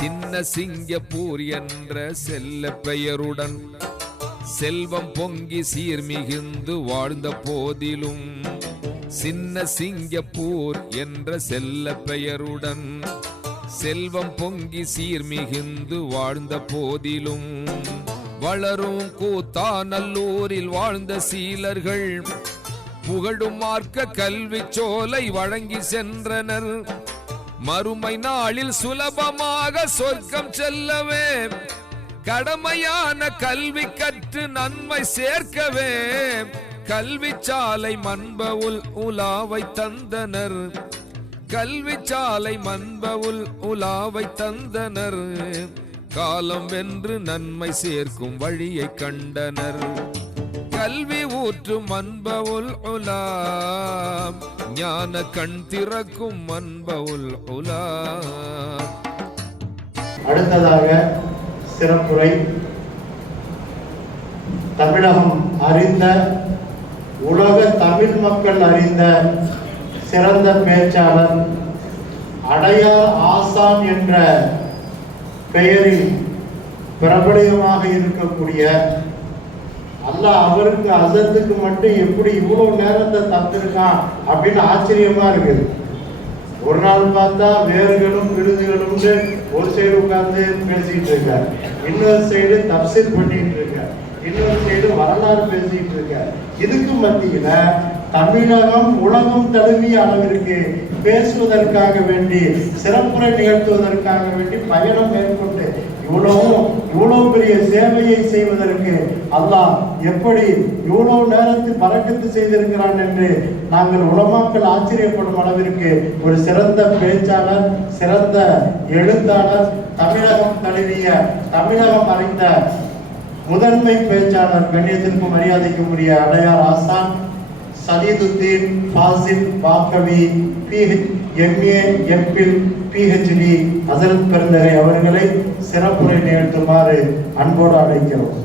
சின்ன சிங்கப்பூர் என்ற செல்ல பெயருடன் செல்வம் பொங்கி சீர்மிகுந்து வாழ்ந்த போதிலும், சின்ன சிங்கப்பூர் என்ற செல்ல பெயருடன் செல்வம் பொங்கி சீர்மிகுந்து வாழ்ந்த போதிலும், வளரும் கூத்தாநல்லூரில் வாழ்ந்த சீலர்கள் புகழும் மார்க்க கல்வி சோலை வழங்கி சென்றனர். மறுமை நாளில் சுலபமாக சொர்க்கம் செல்லவே கடமையான கல்வி கற்று நன்மை சேர்க்கவே கல்வி சாலை மன்பவுல் உலாவை தந்தனர். கல்வி சாலை மன்பவுல் உலாவை தந்தனர். காலம் வென்று நன்மை சேர்க்கும் வழியை கண்டனர். கல்வி ஊற்றும் மன்பவுல் உலாம், ஞான கண் திறக்கும் மன்பவுல் உலாம். அடுத்ததாக சிறப்புரை. தமிழகம் அறிந்த, உலக தமிழ் மக்கள் அறிந்த சிறந்த பேச்சாளர், அடையார் ஆசான் என்ற பெயரில் பிரபலியமாக இருக்கக்கூடிய, அல்லாஹ் அவருக்கு அசத்துக்கு மட்டும் எப்படி இவ்வளவு நேரத்தை தந்திருக்கான் அப்படின்னு ஆச்சரியமா இருக்குது. ஒரு நாள் பார்த்தா வேர்களும் விருதுகளும் ஒரு சைடு உட்கார்ந்து பேசிட்டு இருக்கார், இன்னொரு சைடு தப்சீர் பண்ணிட்டு இருக்கார், இன்னொரு சைடு வரலாறு பேசிட்டு இருக்கார். இதுக்கு மத்தியில தமிழகம் உலகம் தழுவிய அளவிற்கு பேசுவதற்காக வேண்டி, சிறப்புரை நிகழ்த்துவதற்காக வேண்டி பயணம் மேற்கொண்டு இவ்வளவு பெரிய சேவையை செய்வதற்கு அல்லாஹ் எப்படி இவ்வளவு நேரத்தில் பறக்கத்து செய்திருக்கிறான் என்று நாங்கள் உலமாக்கள் ஆச்சரியப்படும் அளவிற்கு ஒரு சிறந்த பேச்சாளர், சிறந்த எழுத்தாளர், தமிழகம் தழுவிய, தமிழகம் அறிந்த முதன்மை பேச்சாளர், கண்ணியத்திற்கும் மரியாதைக்கும் உரிய அடையார் ஆசான் சலீதுத்தீன் Fazil Baqavi MA MPhil PhD ஹசரத் பெருந்தகை அவர்களை சிறப்புரை நிகழ்த்துமாறு அன்போடு அழைக்கிறோம்.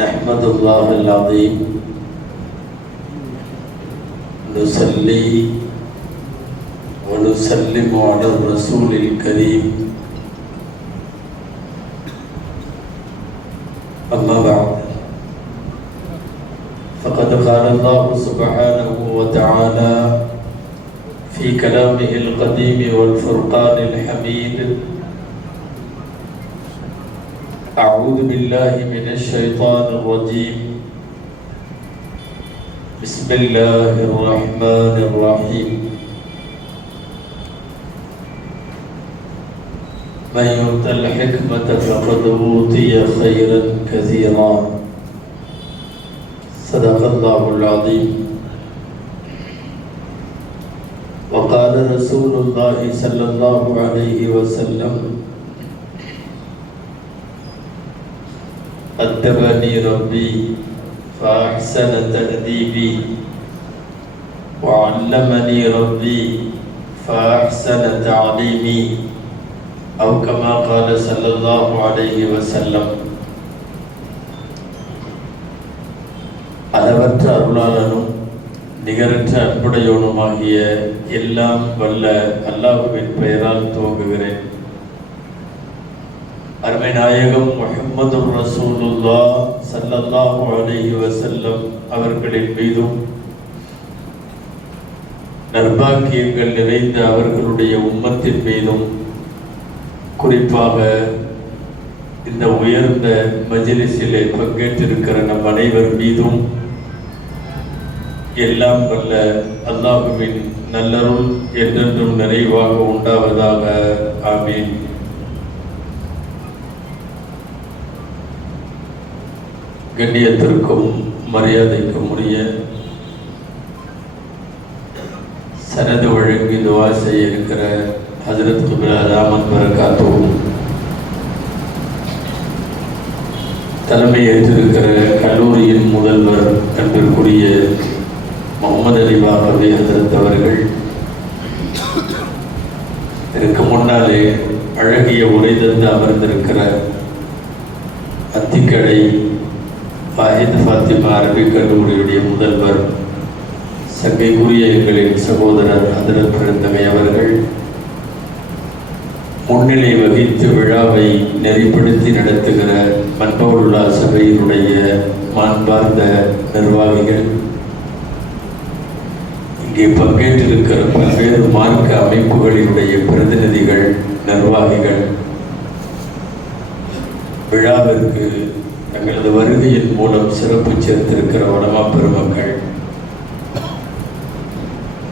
नहमदुल्लाह अल-अज़ीम नुसल्ली व नुसल्लिमु अला रसूलिल करीम अम्मा बअद फ़क़द क़ाल अल्लाहु सुब्हानहु व तआला फ़ी कलामिहिल क़दीम वल फ़ुरक़ानिल हमीद أعوذ بالله من الشيطان الرجيم بسم الله الرحمن الرحيم من يؤت الحكمة فقد أوتي خيرا كثيرا صدق الله العظيم وقال رسول الله صلى الله عليه وسلم أدبني ربي فأحسن تأديبي وعلمني ربي فأحسن تعليمي أو كما قال صلى الله عليه وسلم. அளவற்ற அருளாளனும் நிகரற்ற அன்புடையோனுமாகிய எல்லாம் வல்ல அல்லாஹ்வின் பெயரால் துவங்குகிறேன். அருமை நாயகம் முஹம்மது ரசூலுல்லாஹ் ஸல்லல்லாஹு அலைஹி வஸல்லம் அவர்களின் மீதும், நற்பாக்கியங்கள் நிறைந்த அவர்களுடைய உம்மத்தின் மீதும், குறிப்பாக இந்த உயர்ந்த மஜ்லிஸிலே பங்கேற்றிருக்கிற நம் அனைவர் மீதும் எல்லாம் வல்ல அல்லாஹ்வின் நல்லருள் என்றென்றும் நிறைவாக உண்டாவதாக. ஆமீன். கண்ணியத்திற்கும் மரியாதைக்கும் உரிய சனது வழங்கி துவா செய்ய இருக்கிற ஹஜரத் குபிலா ராமன் பரகாத்தும், தலைமை ஏற்றிருக்கிற கல்லூரியின் முதல்வர் அன்பிற்குரிய முகமது அலி பாபி ஹஜரத் அவர்கள், இதற்கு முன்னாலே அழகிய உரை தந்து அமர்ந்திருக்கிற அத்திக்கடை வாஹித் ஃபாத்திமா அரபிக் கல்லூரியுடைய முதல்வர், சங்கைக்குரிய எங்களின் சகோதரர் ஹஜரத் பிறந்தகை அவர்கள், முன்னிலை வகித்து விழாவை நெறிப்படுத்தி நடத்துகிற மன்பவுல்லா சபையினுடைய மாண்பார்ந்த நிர்வாகிகள், இங்கே பங்கேற்றிருக்கிற பல்வேறு மார்க்க அமைப்புகளினுடைய பிரதிநிதிகள், நிர்வாகிகள், விழாவிற்கு தங்களது வருகையின் மூலம் சிறப்பு சேர்த்திருக்கிற உலமா பெருமக்கள்,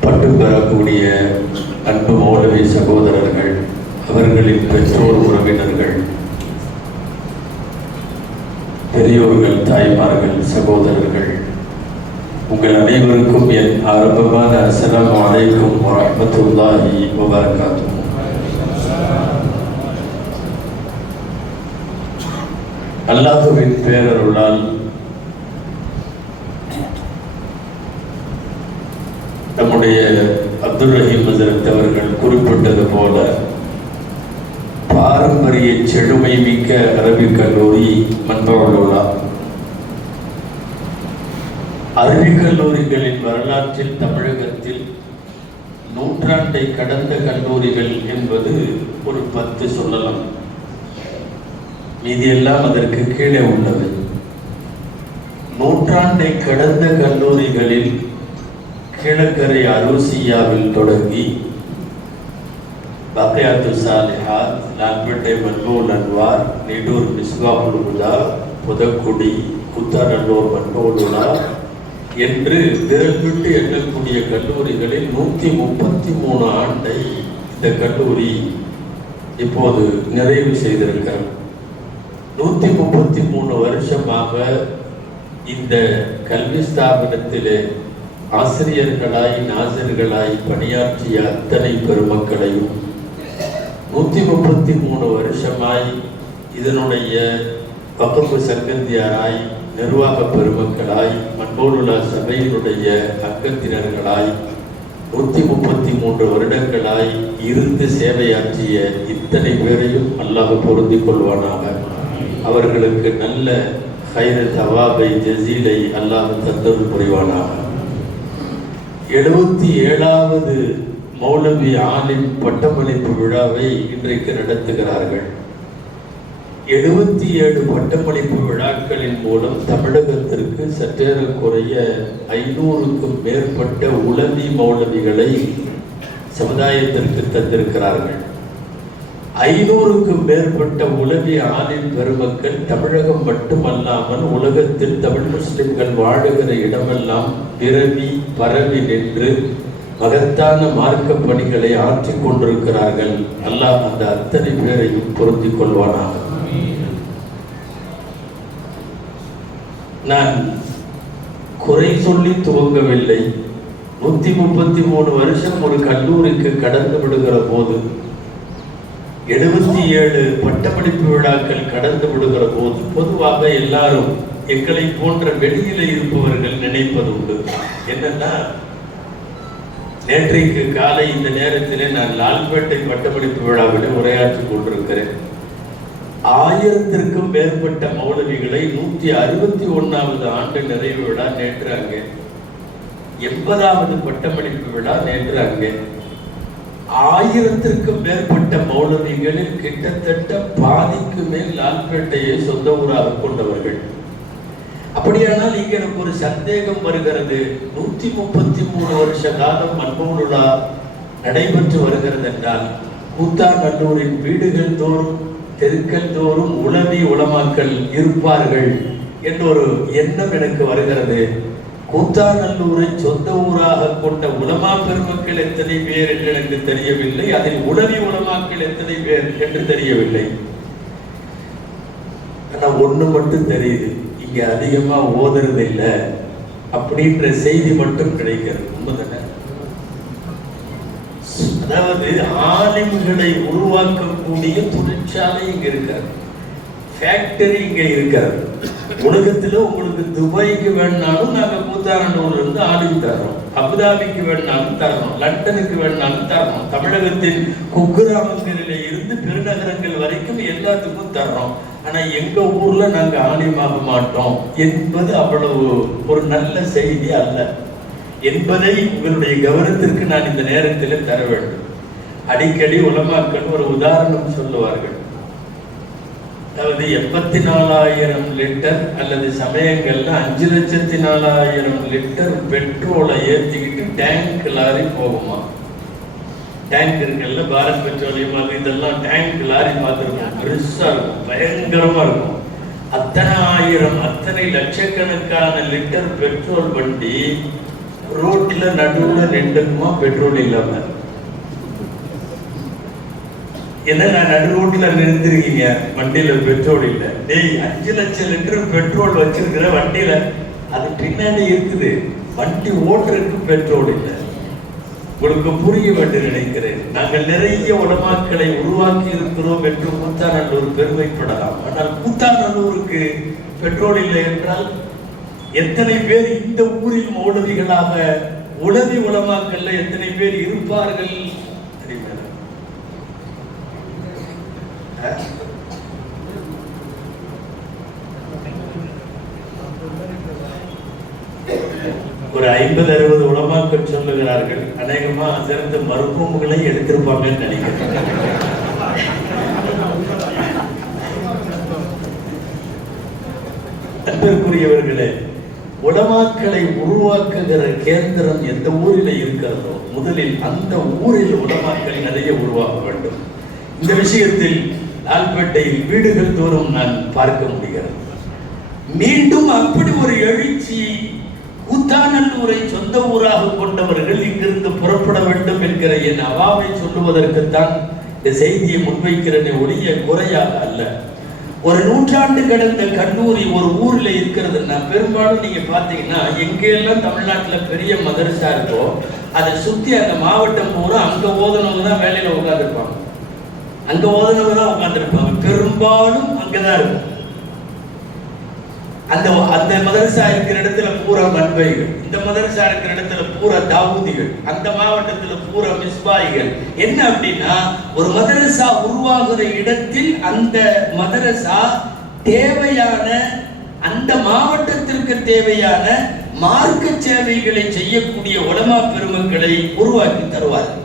பட்டு பெறக்கூடிய அன்பு மௌலவி சகோதரர்கள், அவர்களின் பெற்றோர், உறவினர்கள், பெரியோர்கள், தாய்மார்கள், சகோதரர்கள், உங்கள் அனைவருக்கும் என் ஆரம்பமான அஸ்ஸலாமு அலைக்கும் வரஹ்மத்துல்லாஹி வபரகாத்துஹு. அல்லாஹ்வின் பேரருளால் நம்முடைய அப்துல் ரஹீம் ஹஜரத் அவர்கள் குறிப்பிட்டது போல, பாரம்பரிய செழுமை மிக்க அரபிக் கல்லூரி மன்பவுல்லா. அரபிக் கல்லூரிகளின் வரலாற்றில் தமிழகத்தில் நூற்றாண்டை கடந்த கல்லூரிகள் என்பது ஒரு 10 சொல்லலாம். மீதியெல்லாம் அதற்கு கீழே உள்ளது. நூற்றாண்டை கடந்த கல்லூரிகளில் கிழக்கரை அரூசியாவில் தொடங்கி பக்யாத்து சாலிஹாத், லால்பேட்டை மன்பவுல் அன்வார், நீடூர் மிஸ்பாஹுல் ஹுதா, புதக்குடி, குத்தாநல்லூர் மன்பவுல்லா என்று விரல் விட்டு எண்ணக்கூடிய கல்லூரிகளில் 133 ஆண்டை இந்த கல்லூரி இப்போது நிறைவு செய்திருக்கிறது. 133 வருஷமாக இந்த கல்வி ஸ்தாபனத்திலே ஆசிரியர்களாய், நாசர்களாய் பணியாற்றிய அத்தனை பெருமக்களையும், 133 வருஷமாய் இதனுடைய வக்ஃபு சங்கத்தியாராய், நிர்வாக பெருமக்களாய், மன்பவுல்லா சபையினுடைய அங்கத்தினர்களாய் 133 வருடங்களாய் இருந்து சேவையாற்றிய இத்தனை பேரையும் அல்லாஹ் பொருந்திக் கொள்வானாக. அவர்களுக்கு நல்ல ஹைர தவாபை, ஜசீலை அல்லாஹ் தந்தருள் புரிவானாக. 77வது மௌலவி ஆலிம் பட்டமளிப்பு விழாவை இன்றைக்கு நடத்துகிறார்கள். 77 பட்டமளிப்பு விழாக்களின் மூலம் தமிழகத்திற்கு சற்றேறக்குறைய 500க்கும் மேற்பட்ட உலவி மௌலவிகளை சமுதாயத்திற்கு தந்திருக்கிறார்கள். 500க்கும் மேற்பட்ட உலவி ஆலிம் பெருமக்கள் தமிழகம் மட்டுமல்லாமல் உலகத்தில் தமிழ் முஸ்லிம்கள் வாழுகிற இடமெல்லாம் விரவி பரவி நின்று மகத்தான மார்க்க பணிகளை ஆற்றிக் கொண்டிருக்கிறார்கள். அல்லாஹ் அந்த அத்தனை பேரையும் பொருந்திக் கொள்வானாக. நான் குறை சொல்லி துவங்கவில்லை. 133 வருஷம் ஒரு கல்லூரிக்கு கடந்து விடுகிற போது, 77 பட்டமளிப்பு விழாக்கள் கடந்து விடுகிற போது, பொதுவாக எல்லாரும் எங்களை போன்ற வெளியில இருப்பவர்கள் நினைப்பது உண்டு. என்னன்னா, நேற்றைக்கு காலை இந்த நேரத்திலே நான் லால்பேட்டை பட்டமளிப்பு விழாவிலே உரையாற்றி கொண்டிருக்கிறேன். 1000க்கும் மேற்பட்ட மௌலவிகளை 161வது ஆண்டு நிறைவு விழா நேற்று அங்கே, 80வது பட்டமளிப்பு விழா நேற்று அங்கே. 1000க்கும் மேற்பட்ட மௌலவிகளில் கிட்டத்தட்ட பாதிக்கு மேல் லால்பேட்டையை சொந்த ஊராக கொண்டவர்கள். அப்படியானால் இங்க எனக்கு ஒரு சந்தேகம் வருகிறது. 133 வருஷ காலம் மன்பவுல்லா நடைபெற்று வருகிறது என்றால், கூத்தாநல்லூரின் வீடுகள் தோறும், தெருக்கள் தோறும் உலவி உலமாக்கள் இருப்பார்கள் என்ற ஒரு எண்ணம் எனக்கு வருகிறது. கூத்தாநல்லூரை சொந்த ஊராக கொண்ட உலமா பெருமக்கள் எத்தனை பேர் என்று எனக்கு தெரியவில்லை. அதில் உலவி உலமாக்கள் எத்தனை பேர் என்று தெரியவில்லை. ஆனா ஒண்ணு மட்டும் தெரியுது, இங்க அதிகமா ஓதுறது இல்லை அப்படின்ற செய்தி மட்டும் கிடைக்கிறது. உண்மைதானே? அதாவது ஆலிம்களை உருவாக்கக்கூடிய தொழிற்சாலை இங்க இருக்காது, ஃபேக்டரி இங்க இருக்காது. உலகத்துல உங்களுக்கு துபாய்க்கு வேணாலும் நாங்க கூத்தாரண்டூர்ல இருந்து ஆலிம் தர்றோம், அபுதாபிக்கு வேணாலும் தர்றோம், லண்டனுக்கு வேணாலும் தர்றோம், தமிழகத்தின் குக்கிராமங்களிலே இருந்து பெருநகரங்கள் வரைக்கும் எல்லாத்துக்கும் தர்றோம். ஆனா எங்க ஊர்ல நாங்க ஆலிமாக மாட்டோம் என்பது அவ்வளவு ஒரு நல்ல செய்தி அல்ல என்பதை உங்களுடைய கவனத்திற்கு நான் இந்த நேரத்தில் தர வேண்டும். அடிக்கடி உலமாக்கள் ஒரு உதாரணம் சொல்லுவார்கள். அதாவது 84,000 லிட்டர் அல்லது சமயங்கள்ல 5,04,000 லிட்டர் பெட்ரோலை ஏற்றிக்கிட்டு டேங்க் லாரி போகுமா. டேங்க் இருக்குல்ல, பாரத் பெட்ரோலியம் அது இதெல்லாம் டேங்க் லாரி பார்த்துருக்கோம், பெருசா இருக்கும், பயங்கரமா இருக்கும். அத்தனை லட்சக்கணக்கான லிட்டர் பெட்ரோல் வண்டி ரோட்ல நடுவுல நின்றுக்குமா பெட்ரோல் இல்லாம. என்ன நடு ரோட்ல நிறுத்திருக்கீங்க, வண்டியில பெட்ரோல் இல்லை. டேய் 5 லட்சம் லிட்டர் பெட்ரோல் வச்சிருக்கிற வண்டியில அது பின்னாடி இருக்குது, வண்டி ஓட்டுறதுக்கு பெட்ரோல் இல்லை. உங்களுக்கு புரிய வேண்டும் நினைக்கிறேன். நாங்கள் நிறைய உலமாக்களை உருவாக்கி இருக்கிறோம் என்று கூத்தாநல்லூர் பெருமைப்படலாம். ஆனால் கூத்தாநல்லூருக்கு பெட்ரோல் இல்லை என்றால் எத்தனை பேர் இந்த ஊரில் மௌலவிகளாக உலவி உலமாக்கல்ல எத்தனை பேர் இருப்பார்கள்? ஒரு 50-60 உலமாக்கள் சொல்லுகிறார்கள், அநேகமா சிறந்த மருத்துவங்களை எடுத்திருப்பாங்கன்னு நினைக்கிறேன். அன்பிற்குரியவர்களே, உலமாக்களை உருவாக்குகிற கேந்திரம் எந்த ஊரில் இருக்கிறதோ முதலில் அந்த ஊரில் உலமாக்களை நிறைய உருவாக்க வேண்டும். இந்த விஷயத்தில் லால்பேட்டையில் வீடுகள் தோறும் நான் பார்க்க முடிகிறது. மீண்டும் அப்படி ஒரு எழுச்சி கூத்தாநல்லூரை சொந்த ஊராக கொண்டவர்கள் இங்கிருந்து புறப்பட வேண்டும் என்கிற என் அவாவை சொல்லுவதற்குத்தான் இந்த செய்தியை முன்வைக்கிறேனே ஒழிய குறையாக அல்ல. ஒரு நூற்றாண்டு கடந்த கல்லூரி ஒரு ஊர்ல இருக்கிறதுன்னா பெரும்பாலும் நீங்க பாத்தீங்கன்னா எங்கெல்லாம் தமிழ்நாட்டுல பெரிய மதரசா இருக்கோ அதை சுத்தி அந்த மாவட்டம் பூரா அங்க ஓதனவங்க தான் வேலையில உட்காந்துருப்பாங்க, அங்க ஓதனவங்க தான் உட்காந்துருப்பாங்க, பெரும்பாலும் அங்கதான் இருக்கும். அந்த மதரசா இருக்கிற இடத்துல பூரா மன்வைகள், இந்த மதரசா இருக்கிற இடத்துல பூரா தாவூதிகள், அந்த மாவட்டத்துல பூரா மிஸ்பாயிகள். என்ன அப்படின்னா ஒரு மதரசா உருவாகிற இடத்தில் அந்த மதரசா தேவையான அந்த மாவட்டத்திற்கு தேவையான மார்க்க சேவைகளை செய்யக்கூடிய உலமா பெருமக்களை உருவாக்கி தருவார்கள்.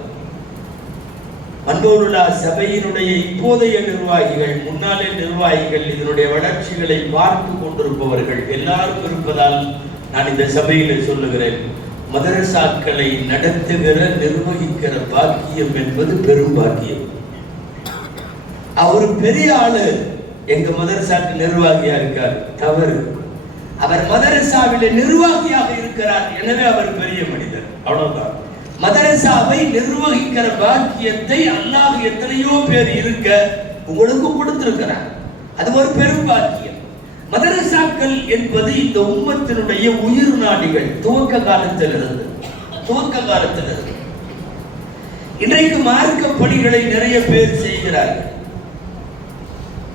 மண்டோலுலா சபையினுடைய இப்போதைய நிர்வாகிகள், முன்னாலே நிர்வாகிகள், இதனுடைய வளர்ச்சிகளை பார்த்து கொண்டிருப்பவர்கள் எல்லாரும் இருப்பதால் நான் இந்த சபையில சொல்லுகிறேன், மதரசாக்களை நடத்துகிற நிர்வகிக்கிற பாக்கியம் என்பது பெரும் பாக்கியம். அவர் பெரிய ஆளு, எங்க மதரசாக்கு நிர்வாகியா இருக்கார், தவறு. அவர் மதரசாவில நிர்வாகியாக இருக்கிறார், எனவே அவர் பெரிய மனிதர், அவ்வளவுதான். மதரசாவை நிர்வகிக்கிற பாக்கியத்தை அல்லாஹ் எத்தனையோ பேர் இருக்க உங்களுக்கு கொடுத்திருக்கிறார், அது ஒரு பெரும் பாக்கியம். மதரசாக்கள் என்பது இந்த உம்மத்தினுடைய உயிர் நாடிகள். துவக்க காலத்திலிருந்து இன்றைக்கு மார்க்க பணிகளை நிறைய பேர் செய்கிறார்கள்.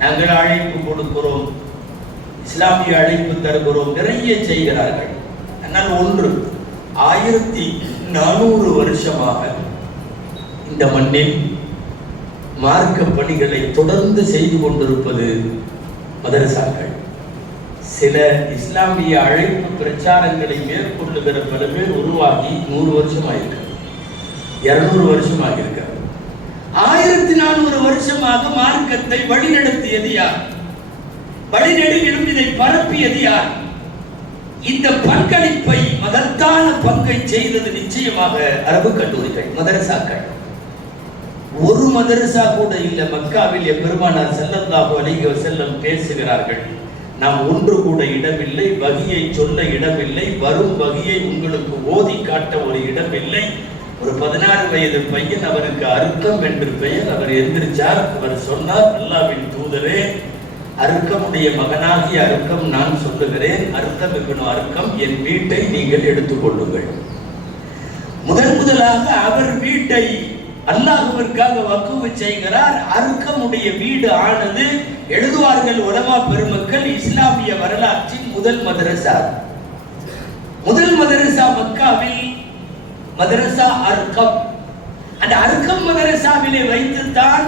நாங்கள் அழைப்பு கொடுக்கிறோம், இஸ்லாமிய அழைப்பு தருகிறோம், நிறைய செய்கிறார்கள். ஆனால் ஒன்று, 1400 வருஷமாக இந்த மண்ணில் மார்க்க பணிகளை தொடர்ந்து செய்து கொண்டிருப்பது மதரசாக்கள். சில இஸ்லாமிய அழைப்பு பிரச்சாரங்களை மேற்கொள்ளுகிற பல பேர் உருவாகி 100 வருஷமாயிருக்க, 200 வருஷமாயிருக்க. 1400 வருஷமாக மார்க்கத்தை வழிநடத்தியது யார்? வழிநெடுகிலும் இதை பரப்பியது யார்? இந்த பங்களிப்பை மகத்தான பங்கை செய்தது நிச்சயமாக அரபு கல்லூரிகள், மதரசாக்கள். ஒரு மதரசா கூட இல்ல. மக்காவில் பெருமானார் ஸல்லல்லாஹு அலைஹி வஸல்லம் பேசுகிறார்கள், நாம் ஒன்று கூட இடமில்லை, வகியை சொல்ல இடமில்லை, வரும் வகியை உங்களுக்கு ஓதி காட்ட ஒரு இடமில்லை. ஒரு 16 வயது பையன், அவருக்கு அர்க்கம் என்று பெயர். அவர் எந்திரிச்சார், அவர் சொன்னார், அல்லாஹ்வின் தூதரே, அர்க்கமுடைய மகனாகிய அர்க்கம் நான் சொல்லுகிறேன், அர்க்கம் என் வீட்டை நீங்கள் எடுத்துக்கொள்ளுங்கள். முதலாக அவர் வீட்டை அல்லாஹ்விற்காக வக்ஃப் செய்கிறார். அர்கமுடைய வீடு ஆனது எழுதுவார்கள் உலமா பெருமக்கள், இஸ்லாமிய வரலாற்றின் முதல் மதரசா. முதல் மதரசா மக்காவில் மதரசா அர்கம். அந்த அர்கம் மதரசாவிலே வைத்துத்தான்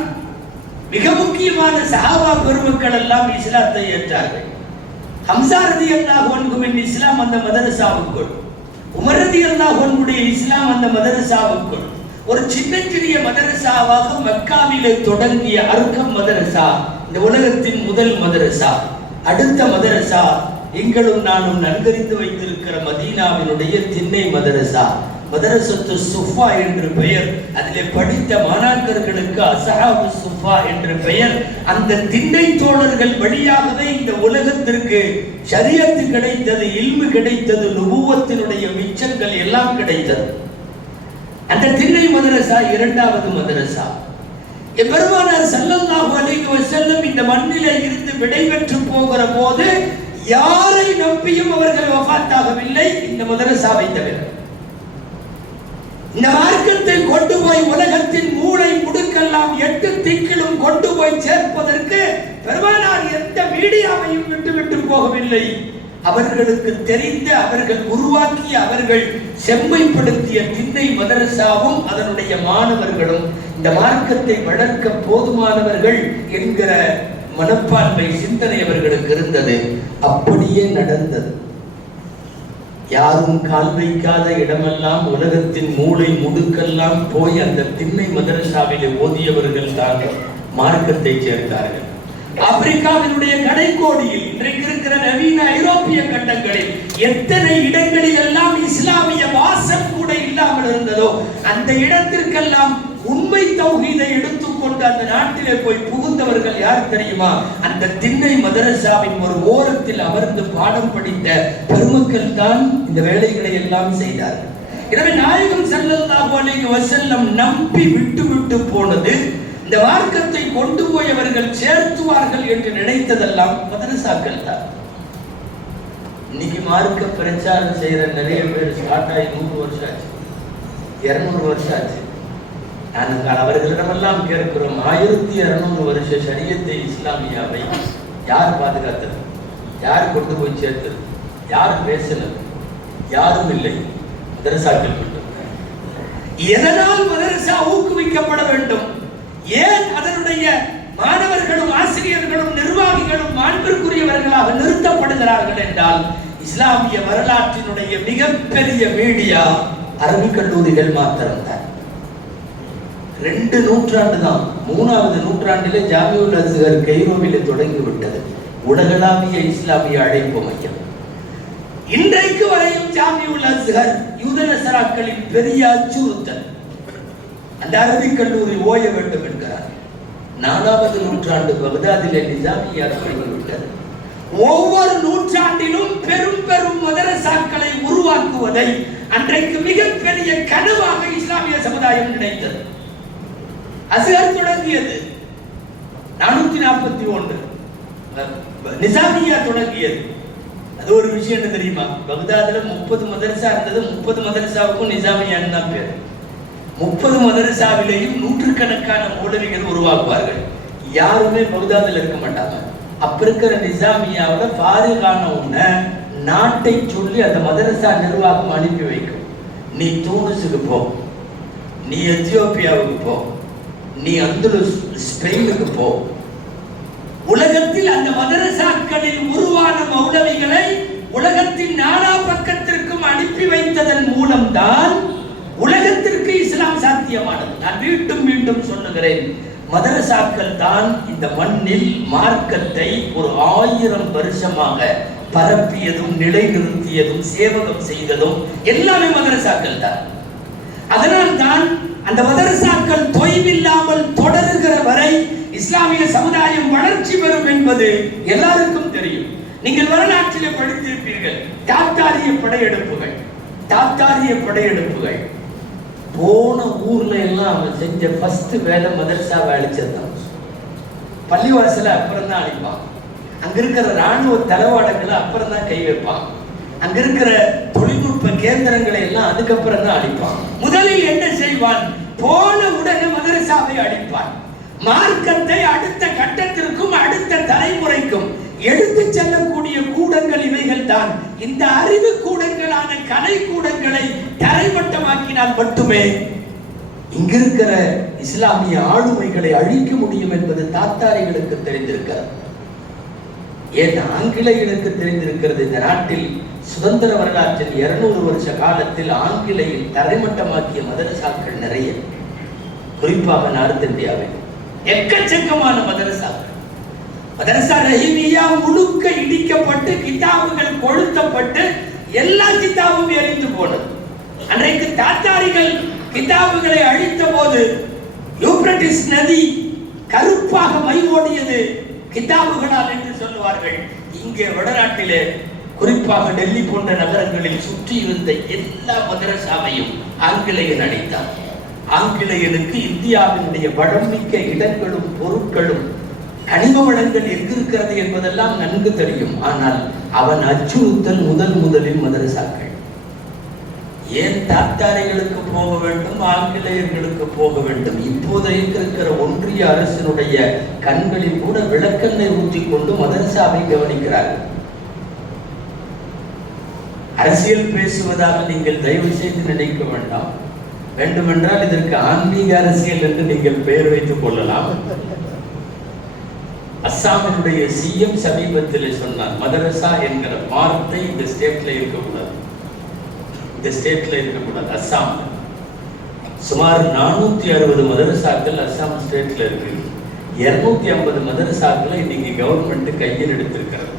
மிக முக்கியமான சஹாபா பெருமக்கள் எல்லாம் இஸ்லாத்தை ஏற்றார்கள். ஹம்சா ரலியல்லாஹு அன்ஹுவின் இஸ்லாம் அந்த மதரசாவுக்குள், உமர் ரலியல்லாஹு அன்ஹுடைய இஸ்லாம் அந்த மதரசாவுக்குள். ஒரு சிறிய மதரசாவாக மக்காவிலே தொடங்கிய அர்கம் மதரசா இந்த உலகத்தின் முதல் மதரசா. அடுத்த மதரசா எங்களும் நானும் நன்கறிந்து வைத்திருக்கிற மதீனாவினுடைய திண்ணை மதரசா, மதரசத்து சுஃபா என்று பெயர். அதிலே படித்த மாணாக்கர்களுக்கு அஸ்ஹாபு சுஃபா என்று பெயர். அந்த திண்ணை தோழர்கள் வழியாகவே இந்த உலகத்திற்கு ஷரியத்து கிடைத்தது, இல்மு கிடைத்தது, நுபுவத்தினுடைய மிச்சங்கள் எல்லாம் கிடைத்தது. அந்த திண்ணை மதரசா இரண்டாவது மதரசா. பெருமானார் ஸல்லல்லாஹு அலைஹி வஸல்லம் இந்த மண்ணிலே இருந்து விடைபெற்று போகிற போது யாரை நம்பியும் அவர்கள் வஃபாத்தாகவில்லை, இந்த மதரசாவை தவிர. இந்த மார்க்கத்தை கொண்டு போய் உலகத்தின் மூளை முடுக்கெல்லாம் 8 திக்கிலும் கொண்டு போய் சேர்ப்பதற்கு பெருமானார் எந்த மீடியாவையும் விட்டு போகவில்லை. அவர்களுக்கு தெரிந்த, அவர்கள் உருவாக்கிய, அவர்கள் செம்மைப்படுத்திய திண்ணை மதரசாவும் அதனுடைய மாணவர்களும் இந்த மார்க்கத்தை வளர்க்க போதுமானவர்கள் என்கிற மனப்பான்மை, சிந்தனை அவர்களுக்கு இருந்தது. அப்படியே நடந்தது. யாரும் கால் வைக்காத இடமெல்லாம், உலகத்தின் மூளை முடுக்கெல்லாம் போய் அந்த திண்ணை மதரசாவிலே ஓதியவர்கள் தான் மார்க்கத்தை சேர்ந்தார்கள். ஆப்பிரிக்காவினுடைய கடைக்கோடியில், இன்றைக்கு இருக்கிற நவீன ஐரோப்பிய கண்டங்களில் எத்தனை இடங்களில் எல்லாம் இஸ்லாமிய வாசம் கூட இல்லாமல் இருந்ததோ அந்த இடத்திற்கெல்லாம் உண்மை தௌஹீதை எடுத்துக்கொண்டு அந்த நாட்டிலே போய் புகுந்தவர்கள் யார் தெரியுமா? அந்த திண்ணை மதரசாவின் ஒரு ஓரத்தில் அமர்ந்து பாடம் படித்த பெருமக்கள் தான் இந்த வேலைகளை எல்லாம் செய்தார்கள். எனவே நாயகம் ஸல்லல்லாஹு அலைஹி வஸல்லம் நம்பி விட்டு போனது, இந்த மார்க்கத்தை கொண்டு போய் அவர்கள் சேர்த்துவார்கள் என்று நினைத்ததெல்லாம் மதரசாக்கள் தான். இன்னைக்கு மார்க்க பிரச்சாரம் செய்யற நிறைய பேர் ஸ்டார்ட் ஆகி 100 வருஷம் ஆச்சு, 200 வருஷம் ஆச்சு. நாங்கள் அவர்களிடமெல்லாம் கேட்கிறோம், 1200 வருஷ ஷரியத்தை இஸ்லாமியாவை யார் பாதுகாத்தது? யார் கொண்டு போய் சேர்த்தது? யார் பேசினது? யாரும் இல்லை, மதரசாக்கள் மட்டும். எதனால் மதரசா ஊக்குவிக்கப்பட வேண்டும்? ஏன் அதனுடைய மாணவர்களும் ஆசிரியர்களும் நிர்வாகிகளும் மாண்பிற்குரியவர்களாக நிறுத்தப்படுகிறார்கள் என்றால், இஸ்லாமிய வரலாற்றினுடைய மிகப்பெரிய மீடியா அரபிக் கல்லூரிகள் மாத்திரம்தான். 2 நூற்றாண்டு தான். 3வது நூற்றாண்டிலே ஜாமிஉல் அஸ்ஹர் கைரோவிலே தொடங்கிவிட்டது, உலகளாவிய இஸ்லாமிய அழைப்பு மையம். இன்றைக்கு வரையும் ஜாமிஉல் அஸ்ஹர் யூத நஸராக்களின் பெரிய அச்சுறுத்தல். அந்த அரபிக் கல்லூரி ஓய வேண்டும் என்கிறார். 4வது நூற்றாண்டு பகதாதிலே நிஜாமியா தொடங்கிவிட்டது. ஒவ்வொரு நூற்றாண்டிலும் பெரும் மதரசாக்களை உருவாக்குவதை அன்றைக்கு மிகப்பெரிய கனவாக இஸ்லாமிய சமுதாயம் நினைத்தது. அஸ்ஹர் தொடங்கியது 441, நிஜாமியா தொடங்கியது. அது ஒரு விஷயம் என்ன தெரியுமா? பகதாதுல 30 மதரசா இருந்தது. 30 மதரசாவுக்கும் நிஜாமியான்னு தான் பேர். 30 மதரசாவிலேயும் நூற்றுக்கணக்கான மௌலவிகள் உருவாக்குவார்கள். யாருமே பகதாதுல இருக்க மாட்டாங்க. அப்ப இருக்கிற நிஜாமியாவில் ஃபாரிகான உன்னை நாட்டை சொல்லி அந்த மதரசா நிர்வாகம் அனுப்பி வைக்கும். நீ தூனிஸுக்கு போ, நீ எத்தியோப்பியாவுக்கு போ, நீ அந்துலுஸ் ஸ்பெயினுக்கு போ. உலகத்தில் அந்த மதரசாக்களில் உருவான மௌலவிகளை உலகத்தின் நாலா பக்கத்திற்கும் அனுப்பி வைத்ததன் மூலம்தான் உலகத்திற்கு இஸ்லாம் சாத்தியமானது. நான் மீண்டும் சொல்லுகிறேன், மதரசாக்கள் தான் இந்த மண்ணில் மார்க்கத்தை ஒரு 1000 வருஷமாக பரப்பியதும் நிலைநிறுத்தியதும் சேவகம் செய்ததும் எல்லாமே மதரசாக்கள் தான். அதனால் தான் அந்த மதரசாக்கள் தொய்வில்லாமல் தொடருகிற வரை இஸ்லாமிய சமுதாயம் வளர்ச்சி பெறும் என்பது எல்லாருக்கும் தெரியும். நீங்கள் வரலாற்றிலே படித்திருப்பீர்கள், தாத்தாரிய படையெடுப்புகள் போன ஊர்ல எல்லாம் அவங்க செஞ்ச ஃபர்ஸ்ட் வேலை மதரசா அழிச்சதுதான். பள்ளிவாசல அப்புறம் தான் அழிப்பான். அங்க இருக்கிற ராணுவ தளவாடங்களை அப்புறம் தான் கை வைப்பான். அங்க இருக்கிற தொழில்நுட்ப கேந்திரங்களை எல்லாம் அதுக்கப்புறம் தான் அழிப்பான். முதலில் என்ன செய்வான்? போன உடனே மதரசாவை அடிப்பான். மார்க்கத்தை அடுத்த கட்டத்திற்கும் அடுத்த தலைமுறைக்கும் எடுத்து செல்லக்கூடிய கூடங்கள் இவைகள் தான். இந்த அறிவு கூடங்களான கலை கூடங்களை தரைமட்டமாக்கினால் மட்டுமே இங்கிருக்கிற இஸ்லாமிய ஆளுமைகளை அழிக்க முடியும் என்பது தாத்தாரிகளுக்கு தெரிந்திருக்கிறது. ஏன் ஆங்கிலேயர்களுக்கு தெரிந்திருக்கிறது. இந்த நாட்டில் சுதந்திர வரலாற்றில் 200 வருஷ காலத்தில் ஆங்கிலேயில் தரைமட்டமாக்கிய மதரசாக்கள் நிறைய, குறிப்பாக நார்த் இந்தியாவில் எக்கச்சக்கமான மதரசாக்கள். மதரசா ரஹீமியா முழுக்க இடிக்கப்பட்டு கிதாபுகள் கொளுத்தப்பட்டு எல்லா கிதாபும் எரிந்து போனது. அன்றைக்கு தாத்தாரிகள் கிதாபுகளை அழித்த போது யூப்ரட்டிஸ் நதி கருப்பாக மை ஓடியது கிதாபுகளால் என்று சொல்லுவார்கள். இங்கே வடநாட்டிலே குறிப்பாக டெல்லி போன்ற நகரங்களில் சுற்றி இருந்த எல்லா மதரசாவையும் ஆங்கிலேயன் அடித்தார். ஆங்கிலேயனுக்கு இந்தியாவினுடைய வளமிக்க இடங்களும் பொருட்களும் கனிம வளங்கள் எங்கிருக்கிறது என்பதெல்லாம் நன்கு தெரியும். ஆனால் அவன் அச்சுறுத்தல் முதலில் மதரசாக்கள். ஏன் தாத்தாரிகளுக்கு போக வேண்டும், ஆங்கிலேயர்களுக்கு போக வேண்டும்? இப்போதைக்கு இருக்கிற ஒன்றிய அரசினுடைய கண்களில் கூட விளக்கெண்ணெய் ஊற்றிக் கொண்டு மதரசாவை கவனிக்கிறார்கள். அரசியல் பேசுவதாக நீங்கள் தயவு செய்து நினைக்க வேண்டாம். வேண்டுமென்றால் இதற்கு ஆன்மீக அரசியல் என்று நீங்கள் பெயர் வைத்துக் கொள்ளலாம். அஸ்ஸாமினுடைய சிஎம் சமீபத்தில் சொன்னார், மதரசா என்கிற வார்த்தை இந்த ஸ்டேட்ல இருக்கக்கூடாது, இந்த ஸ்டேட்ல இருக்கக்கூடாது. அஸ்ஸாம் சுமார் 460 மதரசாக்கள் அஸ்ஸாம் ஸ்டேட்ல இருக்கு. 250 மதரசாக்களை இன்னைக்கு கவர்மெண்ட் கையில் எடுத்திருக்கிறது.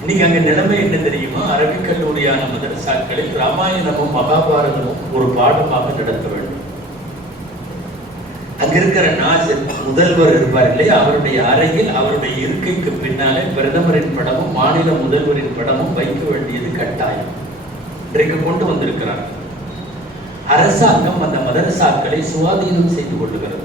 இன்னைக்கு அங்க நிலைமை என்ன தெரியுமா? அரபிக் கல்லூரியான மதரசாக்களில் ராமாயணமும் மகாபாரதமும் ஒரு பாடமாக நடத்த வேண்டும். அங்க இருக்கிற நாசர் முதல்வர் இருப்பார் இல்லையா, அவருடைய அறையில் அவருடைய இருக்கைக்கு பின்னாலே பிரதமரின் படமும் மாநில முதல்வரின் படமும் வைக்க வேண்டியது கட்டாயம். இன்றைக்கு கொண்டு வந்திருக்கிறார். அரசாங்கம் அந்த மதரசாக்களை சுவாதீனம் செய்து கொள்ளுகிறது.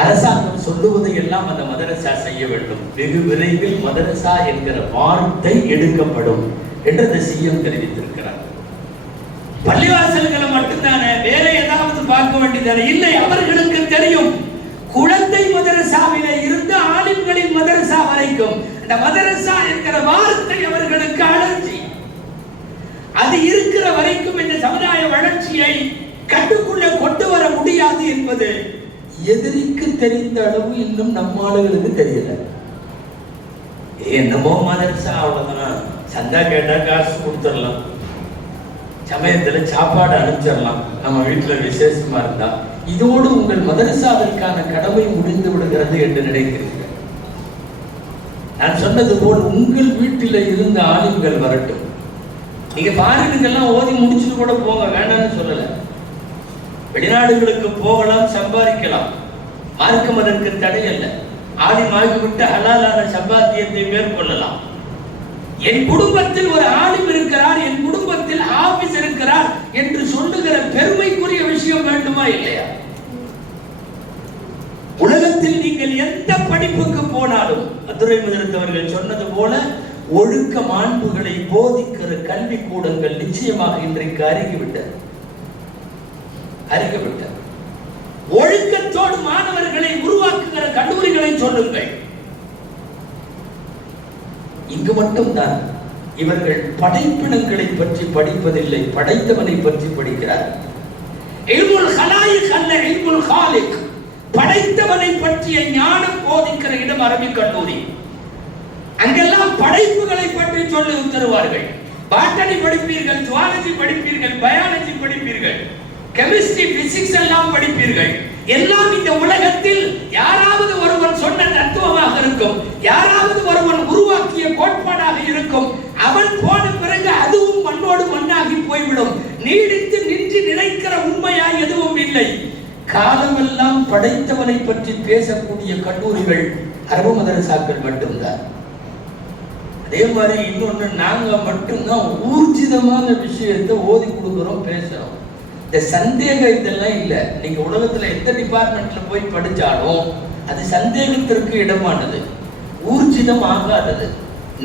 அரசாங்கம் சொல்லுவதை எல்லாம் அந்த மதரசா செய்ய வேண்டும். வெகு விரைவில் மதரசா என்கிற வார்த்தை எடுக்கப்படும் என்று அந்த சிஎம் தெரிவித்திருக்கிறார். பள்ளிவாசல்களை மட்டும்தானே, வேற ஏதாவது பார்க்க வேண்டியதானே? இல்லை, அவர்களுக்கு தெரியும். குழந்தை மதரசாவில இருந்து ஆலிம்களின் மதரசா வரைக்கும் அந்த மதரசா என்கிற வார்த்தை அவர்களுக்கு அலர்ஜி. அது இருக்கிற வரைக்கும் இந்த சமுதாய வளர்ச்சியை கட்டுக்குள்ள கொண்டு வர முடியாது என்பது எதிரிக்கு தெரிந்த அளவு இன்னும் நம்ம ஆளுகளுக்கு தெரியல. என்னமோ மதரசா அவ்வளவுதான், சந்தா கேட்டா காசு கொடுத்துடலாம், சமயத்துல சாப்பாடு அனுப்பிச்சிடலாம், நம்ம வீட்டுல விசேஷமா இருந்தா இதோடு உங்கள் மதரசாவிற்கான கடமை முடிந்து விடுகிறது என்று நினைக்கிறீர்கள். நான் சொன்னது போல் உங்கள் வீட்டில் இருந்த ஆளுங்கள் வரட்டும். நீங்க பாருங்கெல்லாம் ஓதி முடிச்சுட்டு கூட போங்க, வேண்டாம்னு சொல்லல. வெளிநாடுகளுக்கு போகலாம், சம்பாதிக்கலாம், மார்க்கம் அதற்கு தடை அல்ல. ஆலிமாகிவிட்டு ஹலாலான சம்பாத்தியத்தை மேற்கொள்ளலாம். என் குடும்பத்தில் ஒரு ஆலிம் இருக்கிறார், என் குடும்பத்தில் ஆபீஸ் இருக்கிறார் என்று சொல்லுகிற பெருமைக்குரிய விஷயம் வேண்டுமா இல்லையா? உலகத்தில் நீங்கள் எந்த படிப்புக்கு போனாலும் அத்துரை முதலத்தவர்கள் சொன்னது போல ஒழுக்க மாண்புகளை போதிக்கிற கல்வி கூடங்கள் நிச்சயமாக இன்றைக்கு அருகிவிட்டது. ஒழுக்கத்தோடு மாணவர்களை உருவாக்குகிற கல்லூரிகளை சொல்லுங்கள். இங்கு மட்டும்தான் இவர்கள் படைப்பினங்களை பற்றி படிப்பதில்லை, படைத்தவனை பற்றி படிக்கிறார். படைத்தவனை பற்றிய ஞானம் போதிக்கிற இடம் அரபிக் கல்லூரி. அங்கெல்லாம் படைப்புகளை பற்றி சொல்லி தருவார்கள். பாட்டனி படிப்பீர்கள், ஜுவாலஜி படிப்பீர்கள், பயாலஜி படிப்பீர்கள், கெமிஸ்ட்ரி, பிசிக்ஸ் எல்லாம் படிப்பீர்கள். எல்லாம் இந்த உலகத்தில் யாராவது ஒருவன் சொன்ன தத்துவமாக இருக்கும், யாராவது ஒருவன் உருவாக்கிய கோட்பாடாக இருக்கும். அவன் போன பிறகு அதுவும் மண்ணோடு மண்ணாகி போய்விடும். நீடித்து நின்று நிலைக்கிற உண்மையா எதுவும் இல்லை. காலமெல்லாம் படைத்தவனை பற்றி பேசக்கூடிய கல்லூரிகள் அரபு மதரசாக்கள் மட்டும்தான். அதே மாதிரி இன்னொன்னு, நாங்க மட்டும்தான் ஊர்ஜிதமான விஷயத்தை ஓதி கொடுக்கிறோம், பேசுறோம். இந்த சந்தேகம் இதெல்லாம் இல்லை. நீங்க உலகத்துல எந்த டிபார்ட்மெண்ட்ல போய் படிச்சாலும் அது சந்தேகத்திற்கு இடமானது, ஊர்ஜிதம் ஆகாதது,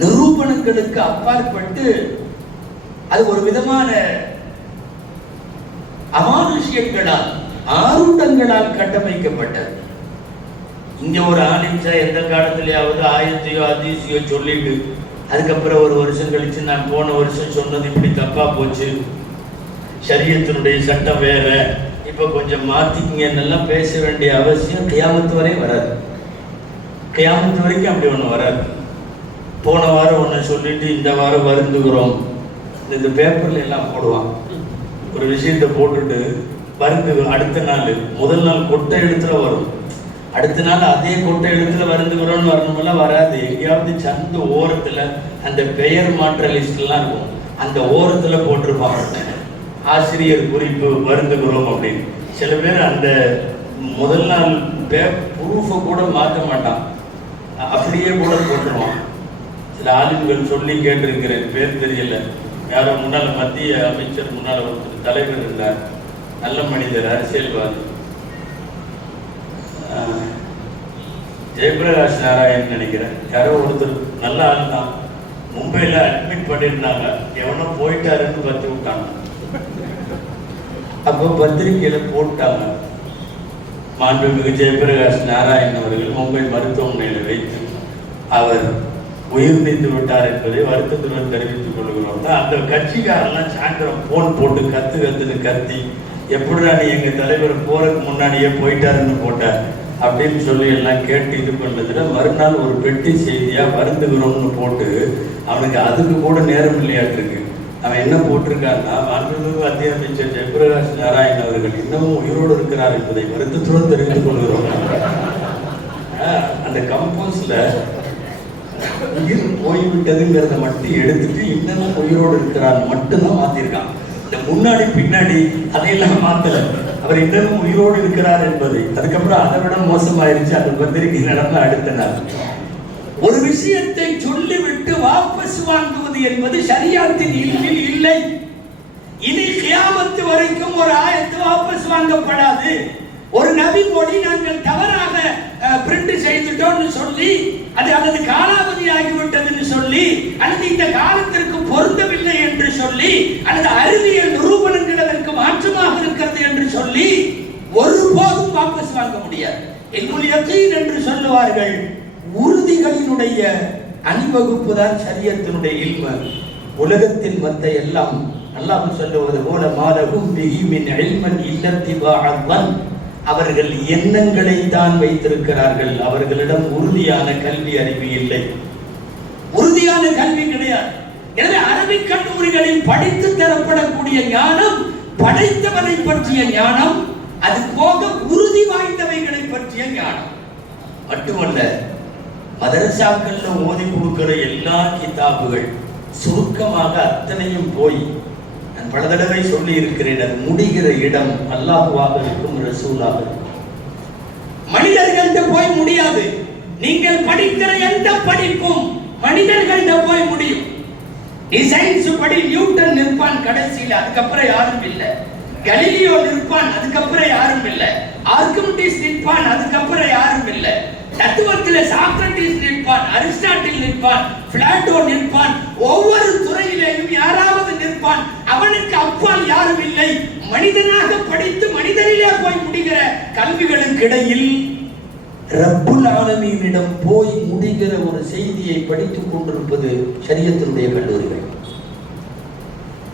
நிரூபணங்களுக்கு அப்பாற்பட்டு அது ஒரு விதமான அமானுஷ்யங்களால் ஆருடங்களால் கட்டமைக்கப்பட்டது. இங்க ஒரு ஆலிம்சா எந்த காலத்திலேயாவது ஆயத்தையோ அதிசயோ சொல்லிட்டு அதுக்கப்புறம் ஒரு வருஷம் கழிச்சு நான் போன வருஷம் சொன்னது இப்படி தப்பா போச்சு, ஷரியத்தினுடைய சட்டம் வேற, இப்ப கொஞ்சம் மாத்திக்கிங்கன்னெல்லாம் பேச வேண்டிய அவசியம் கியாமத்து வரை வராது. கியாமத்து வரைக்கும் அப்படி ஒண்ணு வராது. போன வாரம் ஒன்று சொல்லிட்டு இந்த வாரம் வருந்துகிறோம், இந்த பேப்பர்ல எல்லாம் போடுவான். ஒரு விஷயத்தை போட்டுட்டு வருந்து அடுத்த நாள் முதல் நாள் கொட்டை எழுத்துல வரும், அடுத்த நாள் அதே கொட்டை எழுத்துல வருந்துகிறோம்னு வரணுமெல்லாம் வராது. எங்கேயாவது சந்த ஓரத்துல அந்த பெயர் மாற்ற லிஸ்ட் எல்லாம் இருக்கும், அந்த ஓரத்துல போட்டிருப்பாங்க ஆசிரியர் குறிப்பு வருந்துகிறோம் அப்படின்னு. சில பேர் அந்த முதல் நாள் ப்ரூஃபை கூட மாற்ற மாட்டான், அப்படியே கூட போட்டுருவான். சில ஆளுங்கள் சொல்லி கேட்டிருக்கிறேன், பேர் தெரியல, யாரோ முன்னாள் மத்திய அமைச்சர் முன்னாள் ஒருத்தர் தலைவர் இருந்தார், நல்ல மனிதர், அரசியல்வாதி, ஜெயபிரகாஷ் நாராயண் நினைக்கிறேன், யாரோ ஒருத்தர் நல்ல ஆள் தான். மும்பையில் அட்மிட் பண்ணியிருந்தாங்க, எவனோ போயிட்டாருன்னு பற்றி விட்டாங்க. அப்போ பத்திரிகையில போட்டாங்க, மாண்புமிகு ஜெயபிரகாஷ் நாராயண் அவர்கள் மும்பை மருத்துவமனையில் வைத்து அவர் உயிர் நீத்து விட்டார் என்பதை வருத்தத்துடன் தெரிவித்துக் கொள்கிறோம். அந்த கட்சிக்காரெல்லாம் சாயந்தரம் போன் போட்டு கத்துன்னு கத்தி, எப்படிடா நீ எங்க தலைவர் போறதுக்கு முன்னாடியே போயிட்டாருன்னு போட்டார் அப்படின்னு சொல்லி எல்லாம் கேட்டு இது பண்ணதுல மறுநாள் ஒரு பெட்டி செய்தியா வருந்துகிறோம்னு போட்டு அவனுக்கு அதுக்கு கூட நேரம் இல்லையாட்டிருக்கு. அவன் என்ன போட்டிருக்கான்னா, மாண்புமிகு மத்திய அமைச்சர் ஜெயபிரகாஷ் நாராயண் அவர்கள் இன்னமும் உயிரோடு இருக்கிறார் என்பதை வருத்தத்துடன் தெரிவித்துக் கொள்கிறோம். அந்த கம்போஸ்ல உயிர் போய்விட்டதுங்கிறத மட்டும் எடுத்துட்டு இன்னமும் உயிரோடு இருக்கிறார் மட்டும்தான் மாத்திருக்கான். இந்த முன்னாடி பின்னாடி அதையெல்லாம் மாத்தல, அவர் இன்னமும் உயிரோடு இருக்கிறார் என்பதை. அதுக்கப்புறம் அதை விட மோசமாயிருச்சு அந்த பத்திரிகை நடந்த அடுத்த நாள். ஒரு விஷயத்தை சொல்லிவிட்டு வாபஸ் வாங்குவது என்பது ஷரியத்தின் இல்மில் இல்லை. இனி கியாமத்து வரைக்கும் ஒரு ஆயத்து வாபஸ் வாங்கப்படாது. ஒரு நபி மொழி நாங்கள் தவறாக பிரிண்ட் செய்துட்டோம்னு சொல்லி, அது அல்லது காலாவதி ஆகிவிட்டதுன்னு சொல்லி, அல்லது இந்த காலத்திற்கு பொருந்தவில்லை என்று சொல்லி, அல்லது அறிவியல் நிரூபணங்கள் அதற்கு மாற்றமாக இருக்கிறது என்று சொல்லி ஒருபோதும் வாபஸ் வாங்க முடியாது. இல்முல் யகீன் என்று சொல்லுவார்கள். உறுதிகளினுடைய அணிவகுப்பு தான் ஷரியத்தினுடைய இல்மு. உலகத்தில் மற்ற எல்லாம் அல்லாஹ் சொல்லுவது போல மாலஹும் பிஹி மின் இல்மன் இல்லத்திபாஅன், அவர்கள் எண்ணங்களை தான் வைத்திருக்கிறார்கள், அவர்களிடம் உறுதியான கல்வி அறிவு இல்லை, உறுதியான கல்வி கிடையாது. எனவே அரபிக் கல்லூரிகளில் படித்து தரப்படக்கூடிய ஞானம் படைத்தவனை பற்றிய ஞானம், அது போக உறுதி வாய்ந்தவைகளை பற்றிய ஞானம் மட்டுமல்ல. மதரசாக்கள்ல ஓதி கொடுக்கிற எல்லா கிதாபுகள் சுருக்கமாக அத்தனையும் போய், நான் பல தடவை சொல்லி இருக்கிறேன், அது முடிகிற இடம் அல்லாஹ்வாக இருக்கும், ரசூலாக இருக்கும். மனிதர்கள்ட்ட போய் முடியாது. நீங்கள் படிக்கிற எந்த படிப்பும் மனிதர்கள்ட்ட போய் முடியும். நீ சயின்ஸ் படி, நியூட்டன் நிற்பான் கடைசியில், அதுக்கப்புறம் யாரும் இல்லை. கலீலியோ நிற்பான், அதுக்கப்புறம் யாரும் இல்லை. ஆர்கிமிடிஸ் நிற்பான், அதுக்கப்புறம் யாரும் இல்லை. தத்துவத்தில் சாக்ரட்டிஸ் நிற்பான், அரிஸ்டாட்டில் நிற்பான், பிளாட்டோ நிற்பான். ஒவ்வொரு துறையிலேயும் யாராவது நிற்பான். அவனுக்கு அப்பால் யாரும் இல்லை. மனிதனாக படித்து மனிதனிலே போய் முடிகிற கல்விகளுக்கு இடையில் ரப்புல் ஆலமீனிடம் போய் முடிகிற ஒரு செய்தியை படித்துக் கொண்டிருப்பது ஷரியத்தினுடைய கல்லூரிகள்.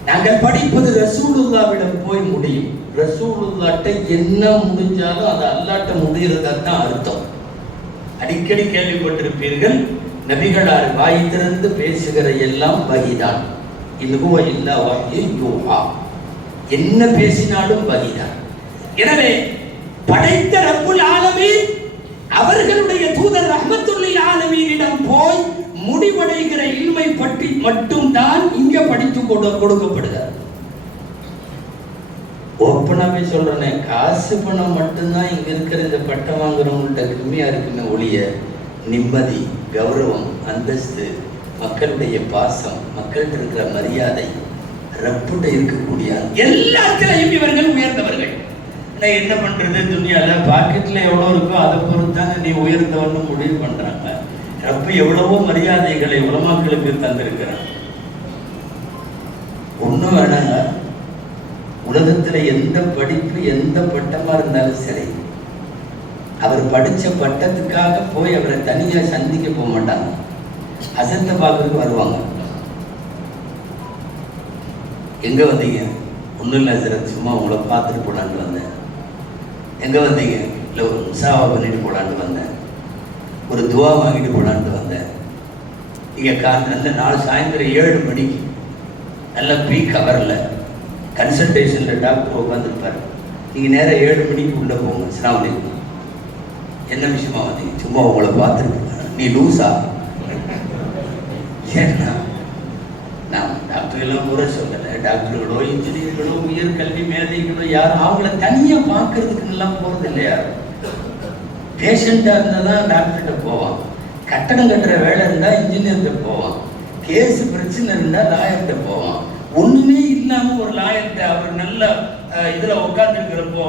நாங்கள் படிப்பது ரசூலுல்லாவிடம் போய் முடியும். ரசூலுல்லாட்ட என்ன முடிஞ்சாலும் அது அல்லாட்ட முடிகிறதா தான் அர்த்தம். அடிக்கடி கேள்விப்பட்டிருப்பீர்கள், நபிகளார் வாய் திறந்து பேசுகிற எல்லாம் வஹிதான். இதுவோ இல்லா வஹி யூஹா, என்ன பேசினாலும் வஹிதான். எனவே படைத்த ரப்புல் ஆலமீன் அவர்களுடைய தூதர் ரஹ்மத்துல்லில் ஆலமீனிடம் போய் முடிவடைகிற இல்மை பற்றி மட்டும்தான் இங்க படித்து கொடுக்கப்படுகிறது. ஓப்பனாவே சொல்றேன், காசு பணம் மட்டும்தான் இங்க இருக்கிற இந்த பட்டம் வாங்குறவங்கள்ட்ட கம்மியா இருக்குமே ஒழிய, நிம்மதி, கௌரவம், அந்தஸ்து, மக்களுடைய பாசம், மக்கள்கிட்ட இருக்கிற மரியாதை, ரப்புட்ட இருக்கக்கூடிய எல்லாத்திலையும் இவர்கள் உயர்ந்தவர்கள். என்ன பண்றது, துனியால பாக்கெட்ல எவ்வளவு இருக்கோ அதை பொறுத்தாங்க நீ உயர்ந்தவன்னு முடிவு பண்றாங்க. ரப்பு எவ்வளவோ மரியாதைகளை உலமாக்களுக்கு தந்திருக்கிறார். ஒண்ணும் வேணாங்க, உலகத்துல எந்த படிப்பு எந்த பட்டமா இருந்தாலும் சரி, அவர் படிச்ச பட்டத்துக்காக போய் அவரை தனியா சந்திக்க போக மாட்டாங்க, ஹசரத்தை பார்க்கறதுக்கு வருவாங்க. எங்க வந்தீங்க? ஒன்றும் இல்லை ஹசரத், சும்மா உங்களை பார்த்துட்டு போடான்னு வந்தேன். எங்க வந்தீங்க? இல்லை ஒரு முசாவா பண்ணிட்டு போடான்னு வந்தேன், ஒரு துவா வாங்கிட்டு போடான்னு வந்தேன். இங்கே நல்ல நாள் சாயந்தரம் 7 மணிக்கு நல்ல பீக் கவரில் கன்சல்டேஷனில் டாக்டர் உட்காந்துருப்பார். நீங்கள் நேரம் 7 மணிக்கு உள்ளே போங்க. சிராமணி, என்ன விஷயமா வந்தீங்க? சும்மா உங்களை பார்த்துருக்கேன். நீ லூஸா? ஏன்னா நான் டாக்டர்களெல்லாம் கூட சொல்லலை, டாக்டர்களோ இன்ஜினியர்களோ உயர்கல்வி மேதைகளோ யாரும் அவங்கள தனியாக பார்க்கறதுக்குலாம் போகிறது இல்லையா? பேஷண்ட்டாக இருந்தால் தான் டாக்டர்கிட்ட போவான், கட்டடம் கட்டுற வேலை இருந்தால் இன்ஜினியர்கிட்ட போவான், கேஸ் பிரச்சனை இருந்தால் லாயர்கிட்ட போவான். ஒன்றுமே இல்லாமல் ஒரு லாயர்கிட்ட அவர் நல்ல இதில் உட்காந்துருக்கிறப்போ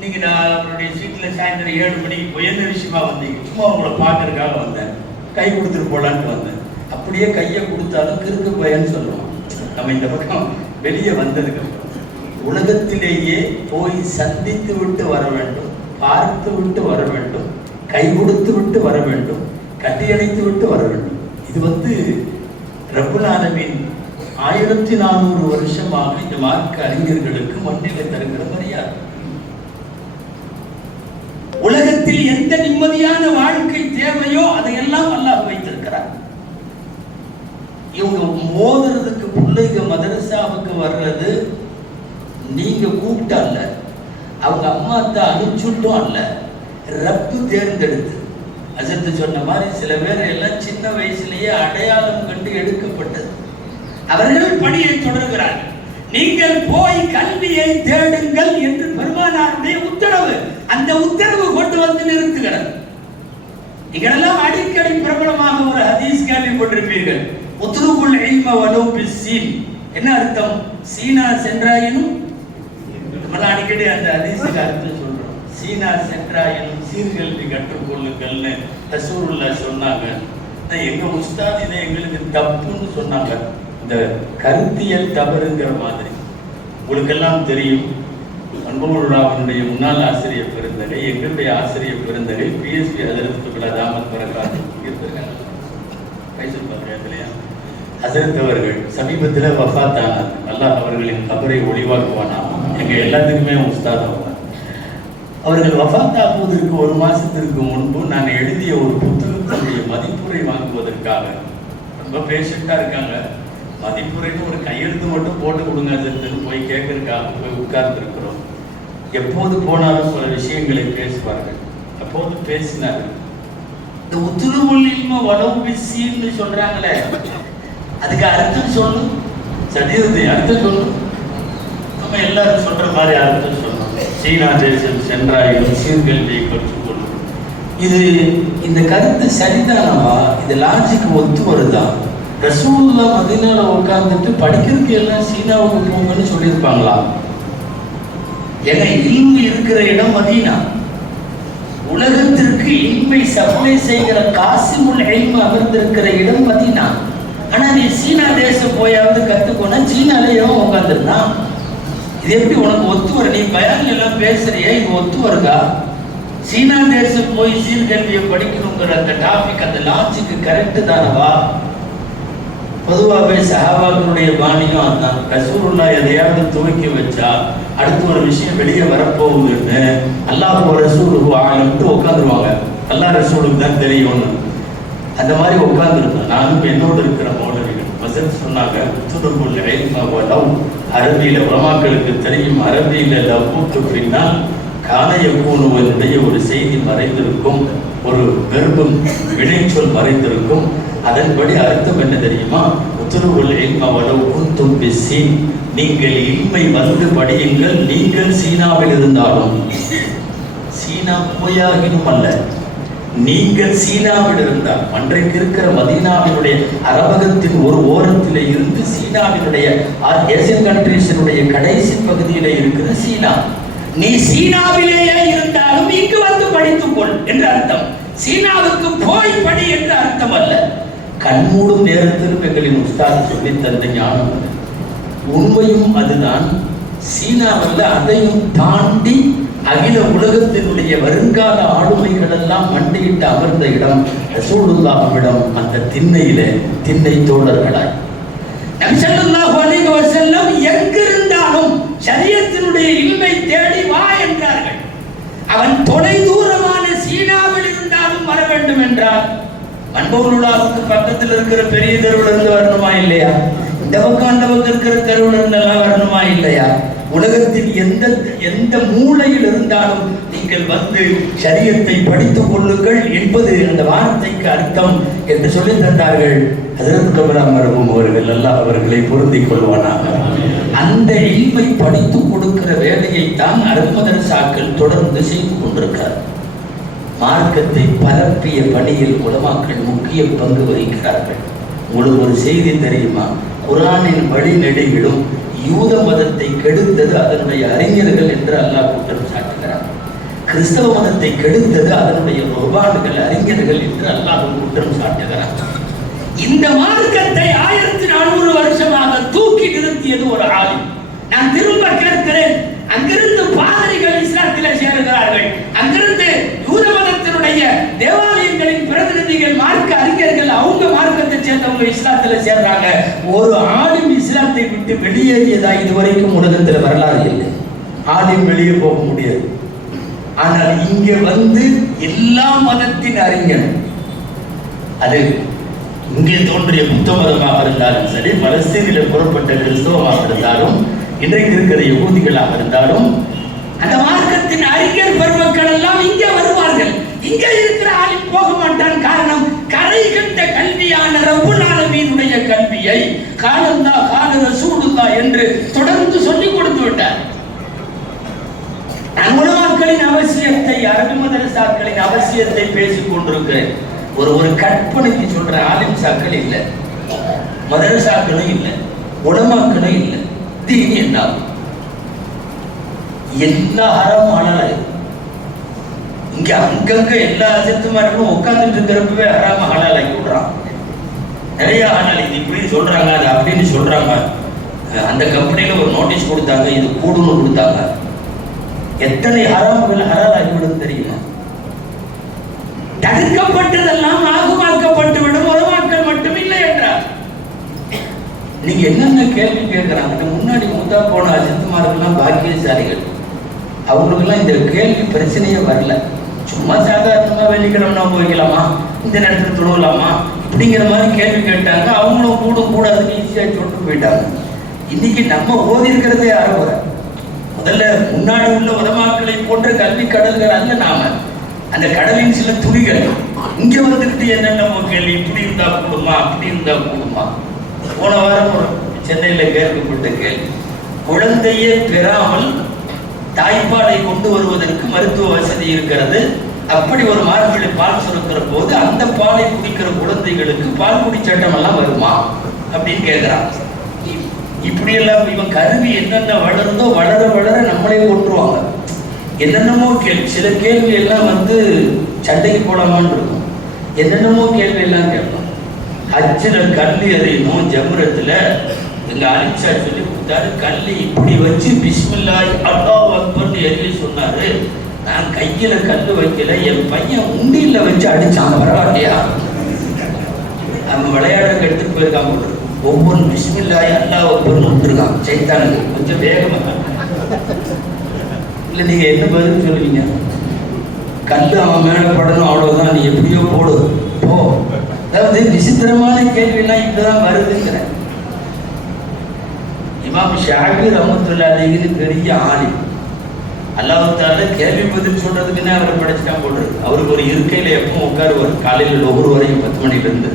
நீங்கள் நான் அவருடைய சீட்டில் சாயந்தரம் 7 மணிக்கு போய் என்ன விஷயமா வந்தீங்க? சும்மா உங்களை பார்க்கறதுக்காக வந்தேன், கை கொடுத்துட்டு போகலான்ட்டு வந்தேன். அப்படியே கையை கொடுத்தாலும் கிறுக்கு பையன்னு சொல்லுவோம். நம்ம இந்த பக்கம் வெளியே வந்ததுக்கு உலகத்திலேயே போய் சந்தித்து விட்டு வர வேண்டும், பார்த்து விட்டு வர வேண்டும், கை கொடுத்து விட்டு வர வேண்டும், கட்டியணைத்து விட்டு வர வேண்டும். இது ரப்புல் ஆலமீன் 1400 வருஷமாக இந்த மார்க்க அறிஞர்களுக்கு மண்ணில தருகிற மரியாதை. உலகத்தில் எந்த நிம்மதியான வாழ்க்கை தேவையோ அதையெல்லாம் அல்லாஹ் வைத்திருக்கிறார். இவங்க மோதுறதுக்கு பிள்ளைங்க மதரசாவுக்கு வர்றது நீங்க கூப்பிட்டா அல்ல, அவங்க அம்மா தான் அனுப்பிச்சுட்டும் அல்ல, ரப்பு தேர்ந்தெடுத்து. அசத்து சொன்ன மாதிரி சில பேர் எல்லாம் சின்ன வயசுலேயே அடையாளம் கண்டு எடுக்கப்பட்டது. அவர்கள் பணியை தொடர்கிறார்கள். நீங்கள் போய் கல்வியை தேடுங்கள் என்று பெருமானாருடைய உத்தரவு, அந்த உத்தரவு கொண்டு வந்து நிறுத்துகிறது. நீங்களெல்லாம் அடிக்கடி பிரபலமாக ஒரு ஹதீஸ் கேள்விப்பட்டிருப்பீர்கள், உத்ருபுல் இல்ம வலௌ பிஸ்ஸீன். என்ன அர்த்தம்? சீனா சென்றாயினும், நம்ம அடிக்கடி அந்த ஹதீஸுக்கு அர்த்தம் சொல்றோம். சீனா சென்றாயினும் சீர்கல்வி கற்றுக்கொள்ளுங்கள்னு ரசூலுல்லாஹ் சொன்னாங்க. எங்க உஸ்தாத் இதை எங்களுக்கு தப்புன்னு சொன்னாங்க. இந்த கருத்தியல் தவறுங்கிற மாதிரி உங்களுக்கெல்லாம் தெரியும். அன்புல்லாவினுடைய முன்னாள் ஆசிரியர் பெருந்தகை, எங்களுடைய ஆசிரியர் பெருந்தகை PSP ஹஜரத் தாமத் பரகாத் இருந்திருக்காங்க. ஹஜரத் அவர்கள் சமீபத்தில் வஃபாத்தானார். அல்லாஹ் அவர்களின் கபரை ஒளிவாக்குவானா. எங்க எல்லாத்துக்குமே உஸ்தாத் ஆவார். அவர்கள் வஃபாத்தாகுவதற்கு 1 மாசத்திற்கு முன்பு நான் எழுதிய ஒரு புத்தகத்தினுடைய மதிப்புரை வாங்குவதற்காக ரொம்ப பேஷண்டா இருக்காங்க. மதிப்புரைன்னு ஒரு கையெழுத்து மட்டும் போட்டு கொடுங்க போய் கேட்கறதுக்காக போய் உட்கார்ந்து இருக்கிறோம். எப்போது போனாலும் பல விஷயங்களை பேசுவார்கள். அப்போது பேசினார்கள். இந்த உத்ருபுல் இல்ம வலௌ பிஸ்ஸீன்னு சொல்றாங்களே, அதுக்கு அர்த்தம் சொல்லணும். சதீரத்தை அர்த்தம் சொல்லணும். நம்ம எல்லாரும் சொல்ற மாதிரி அர்த்தம் சொல்லணும். சீனா தேசம் சென்றாயும் சீர்கல்வியை கற்றுக்கொள்ளும். இது இந்த கருத்து சரிதானவா? இது லாஜிக்கு ஒத்து வருதா? ரசூலுல்லாஹ் மதீனால உட்கார்ந்துட்டு படிக்கிறதுக்கு எல்லாம் சீனாவுக்கு போங்கன்னு சொல்லியிருப்பாங்களா? ஏன்னா இல்மு இருக்கிற இடம் மதீனா. உலகத்திற்கு இல்மை சப்ளை செய்கிற காசிமுல் இல்மு அமர்ந்திருக்கிற இடம் மதீனா. ஆனா நீ சீனா தேசம் போயாவது கத்துக்கோனா சீனாலேயே உட்காந்துருந்தான். இது எப்படி உனக்கு ஒத்து வர? நீ பயான் எல்லாம் பேசுறிய, இது ஒத்து வருதா? சீனா தேசம் போய் சீர்கல்வியை படிக்கணுங்கிற அந்த டாபிக், அந்த லாஜிக்கு கரெக்ட் தானவா? பொதுவாகவே சஹாபாக்களுடைய பாணியும் அதுதான். ரசூலுல்லாஹ் எதையாவது துவக்கி வச்சா அடுத்து ஒரு விஷயம் வெளியே வரப்போகுதுன்னு அல்லாஹ் ரசூலுஹு ஆலம்ட்டு உட்காந்துருவாங்க. அல்லாஹ் ரசூலுக்கு தான் தெரியும்னு அந்த மாதிரி உட்காந்துருந்தேன். நானும் என்னோடு இருக்கிற மௌலவிகள் வசன் சொன்னாங்க, உத்ருபுல் இல்ம வலௌ, அரபியில உலமாக்களுக்கு தெரியும், அரபியில லவ்வுக்கு பின்னால் கானயக்கூனுவனுடைய ஒரு செய்தி மறைந்திருக்கும், ஒரு வெறுப்பும் வினைச்சொல் மறைந்திருக்கும். அதன்படி அர்த்தம் என்ன தெரியுமா? உத்ருபுல் இல்ம வலௌ குன்தும் பிஸ்ஸீன், நீங்கள் இல்மை வந்து படியுங்கள், நீங்கள் சீனாவில் இருந்தாலும். சீனா போயாகினும் அல்ல, நீங்கள் சீனாவில் இருந்தால். அன்றைக்கு இருக்கிற மதீனாவினுடைய அரபகத்தின் ஒரு ஓரத்திலே இருந்து சீனாவினுடைய ஏசியன் கண்ட்ரீஸினுடைய கடைசி பகுதியிலே இருக்கிற சீனா. நீ சீனாவிலேயே இருந்தாலும் இங்கு வந்து படித்துக்கொள் என்று அர்த்தம். சீனாவுக்கு போய் படி என்று அர்த்தம் அல்ல. கண்மூடும் நேரத்திலும் எங்களின் உஸ்தாத் சொல்லி தந்த ஞானம் உண்மையும் அதுதான். சீனாவில் அதையும் தாண்டி அகில உலகத்தினுடைய வருங்கால ஆளுமைகள் எல்லாம் மண்டியிட்டு அமர்ந்த இடம் ரசூலுல்லாஹ்விடம் அந்த திண்ணை தோழர்களாய் நபி ஸல்லல்லாஹு அலைஹி வஸல்லம் எங்கிருந்தாலும் ஷரியத்தினுடைய இல்மை தேடி வா என்றார்கள். அவன் தொலை தூரமான சீனாவில் இருந்தாலும் வர வேண்டும் என்றால் மன்பூருலாவுக்கு பக்கத்தில் இருக்கிற பெரிய தெருவில் இருந்து வரணுமா இல்லையா? இந்த பக்கம் அந்த பக்கம் இருக்கிற தெருவில் இருந்தெல்லாம் வரணுமா இல்லையா? உலகத்தில் எந்த மூலையில் இருந்தாலும் நீங்கள் வந்து ஷரியத்தை படித்துக் கொள்ளுங்கள் என்பது அந்த வார்த்தைக்கு அர்த்தம் என்று சொல்லி தந்தார்கள். ஹஜ்ரத் கபராம் மர்ஹூம் அவர்கள் அல்லாஹ் அவர்களை பொருந்திக் கொள்வானாக. அந்த இல்மை படித்துக் கொடுக்கிற வேலையை தான் மதரசாக்கள் தொடர்ந்து செய்து கொண்டிருக்கிறார். மார்க்கத்தை பரப்பிய பணியில் உலமாக்கள் முக்கிய பங்கு வகிக்கிறார்கள். உங்களுக்கு ஒரு செய்தி தெரியுமா? குர்ஆனின் வழிநெடுகிலும் யூத மதத்தை கெடுத்தது அதனுடைய அறிஞர்கள் என்று அல்லாஹ் குற்றம் சாட்டுகிறார். கிறிஸ்தவ மதத்தை கெடுத்தது அதனுடைய ருஹ்பான்கள் அறிஞர்கள் என்று அல்லாஹ் குற்றம் சாட்டுகிறார். இந்த மார்க்கத்தை 1400 வருஷமாக தூக்கி நிறுத்தியது ஒரு ஆலிம். நான் திரும்ப கேட்கிறேன், அங்கிருந்து பாதிரிகள் இஸ்லாத்திலே சேருகிறார்கள், அங்கிருந்து யூத மதத்தினுடைய தேவாலயங்களின் பிரதிநிதிகள் மார்க்க அறிஞர்கள் அவங்க மார்க்கத்தை சேர்ந்தவங்க இஸ்லாத்திலே சேர்றாங்க. ஒரு ஆலிம் இஸ்லாத்தை விட்டு வெளியேறியதா இதுவரைக்கும் உலகத்தில் வரலாறு இல்லை. ஆலிம் வெளியே போக முடியாது. ஆனால் இங்க வந்து எல்லா மதத்தின் அறிஞர், அது இங்கே தோன்றிய புத்த மதமாக இருந்தாலும் சரி, பலஸ்தீனில் புறப்பட்ட கிறிஸ்தவமாக இருந்தாலும், இன்றைக்கு இருக்கிற யகூதிகளாக இருந்தாலும், அந்த மார்க்கத்தின் அறிஞர் பெருமக்கள் எல்லாம் இங்கே வருவார்கள். இங்கே இருக்கிற ஆலிம் போக மாட்டான். காரணம், கரை கண்ட கல்வியான ரப்புல் ஆலமீனுடைய கல்வியை காலந்தா கால ரசூலுல்லா என்று தொடர்ந்து சொல்லிக் கொடுத்து விட்டார். நான் உலமாக்களின் அவசியத்தை, அரபி மதரசாக்களின் அவசியத்தை பேசிக் கொண்டிருக்கிறேன். ஒரு கற்பனைக்கு சொல்ற ஆலிம் சாக்கள் இல்லை, மதரசாக்களும் இல்லை, உலமாக்களும் இல்லை. தீனி என்ன? எல்லா ஹராமும் ஹலால். இங்க அங்கங்க எல்லா அஜத்துமார்களும் உட்கார்ந்துட்டு இருக்கிறப்பவே ஹராம ஹலால் ஆக்கி விடுறான். நிறைய ஹலால் இது இப்படி சொல்றாங்க, அது அப்படின்னு சொல்றாங்க. அந்த கம்பெனியில ஒரு நோட்டீஸ் கொடுத்தாங்க, இது கூடுன்னு கொடுத்தாங்க. எத்தனை ஹராமுகள் ஹலால் ஆகிவிடும் தெரியுமா? தடுக்கப்பட்டதெல்லாம் ஆகுமாக்கப்பட்டு விடும். உலமாக்கள் மட்டும் இல்லை என்றார். நீங்க என்னென்ன கேள்வி கேட்கிறாங்க? முன்னாடி மூத்தா போன அஜித்துமார்கள்லாம் பாக்கியசாலிகள். அவங்களுக்கெல்லாம் இந்த கேள்வி பிரச்சனையே வரல. சும்மா சாதாரணமா வெள்ளிக்கிழமை நோம்பு வைக்கலாமா, இந்த நேரத்தில் தொழுவலாமா, இப்படிங்கிற மாதிரி கேள்வி கேட்டாங்க. அவங்களும் கூடாதுன்னு ஈஸியா சொல்லிட்டு போயிட்டாங்க. இன்னைக்கு நம்ம ஓதி இருக்கிறதே அறவுற. முதல்ல முன்னாடி உள்ள உலமாக்களை போன்ற கல்வி கடல்கள் அல்ல நாம. அந்த கடலின் சில துளிகள் இங்க வந்துட்டு என்னென்னமோ கேள்வி, இப்படி இருந்தா கூடுமா, அப்படி இருந்தா கூடுமா. போன வாரம் ஒரு சென்னையில கேட்கப்பட்ட கேள்வி, குழந்தையே பெறாமல் தாய்ப்பாலை கொண்டு வருவதற்கு மருத்துவ வசதி இருக்கிறது. அப்படி ஒரு மார்பிளை பால் சுரக்கிற போது அந்த பாலை குடிக்கிற குழந்தைகளுக்கு பால் குடி சட்டம் எல்லாம் வருமா அப்படின்னு கேட்கிறான். இப்படி எல்லாம் இவன் கருவி என்னென்ன வளருதோ வளர வளர நம்மளே கொண்டுருவாங்க. என்னென்னமோ கேள்வி, சில கேள்வி எல்லாம் வந்து சண்டைக்கு போடாமான்னு இருக்கும். என்னென்னமோ கேள்வி எல்லாம் கேட்போம். ஹஜ்ஜில் கல்லி எறியணும், ஜம்ரத்தில் எங்க அலிஷா சொல்லி கொடுத்தாரு. கல்லி இப்படி வச்சு பிஸ்மில்லாஹ் அல்லாஹ் அக்பர்னு எறிய சொன்னாரு. நான் கையில கல்லு வைக்கல, என் பையன் உண்டியில வச்சு அடிச்சான். பரவாயில்லையா? அவன் விளையாட எடுத்துட்டு போயிருக்கான். ஒவ்வொரு பிஸ்மில்லாஹ் அல்லாஹ் அக்பர்னு விட்டுருக்கான். சைத்தானுக்கு கொஞ்சம் வேகமாக இல்லை. நீங்க என்ன பதில் சொல்லுவீங்க? கல்லு அவன் மேல படணும், அவ்வளவுதான், நீ எப்படியோ போடு போ. அதாவது விசித்திரமான கேள்வியெல்லாம் இப்பதான் வருதுங்கிற. இமாம் ஷாஃபி ரஹ்மத்துல்லாஹி அலைஹி பெரிய ஆலிம். அல்லாஹ் தஆலா கேள்வி பதில் சொல்றதுக்குன்னே அவரை படைச்சிட்டான் போடுறது. அவருக்கு ஒரு இருக்கையில எப்பவும் உட்காருவார். காலையில் ஒவ்வொரு வரையும் 10 மணிலேருந்து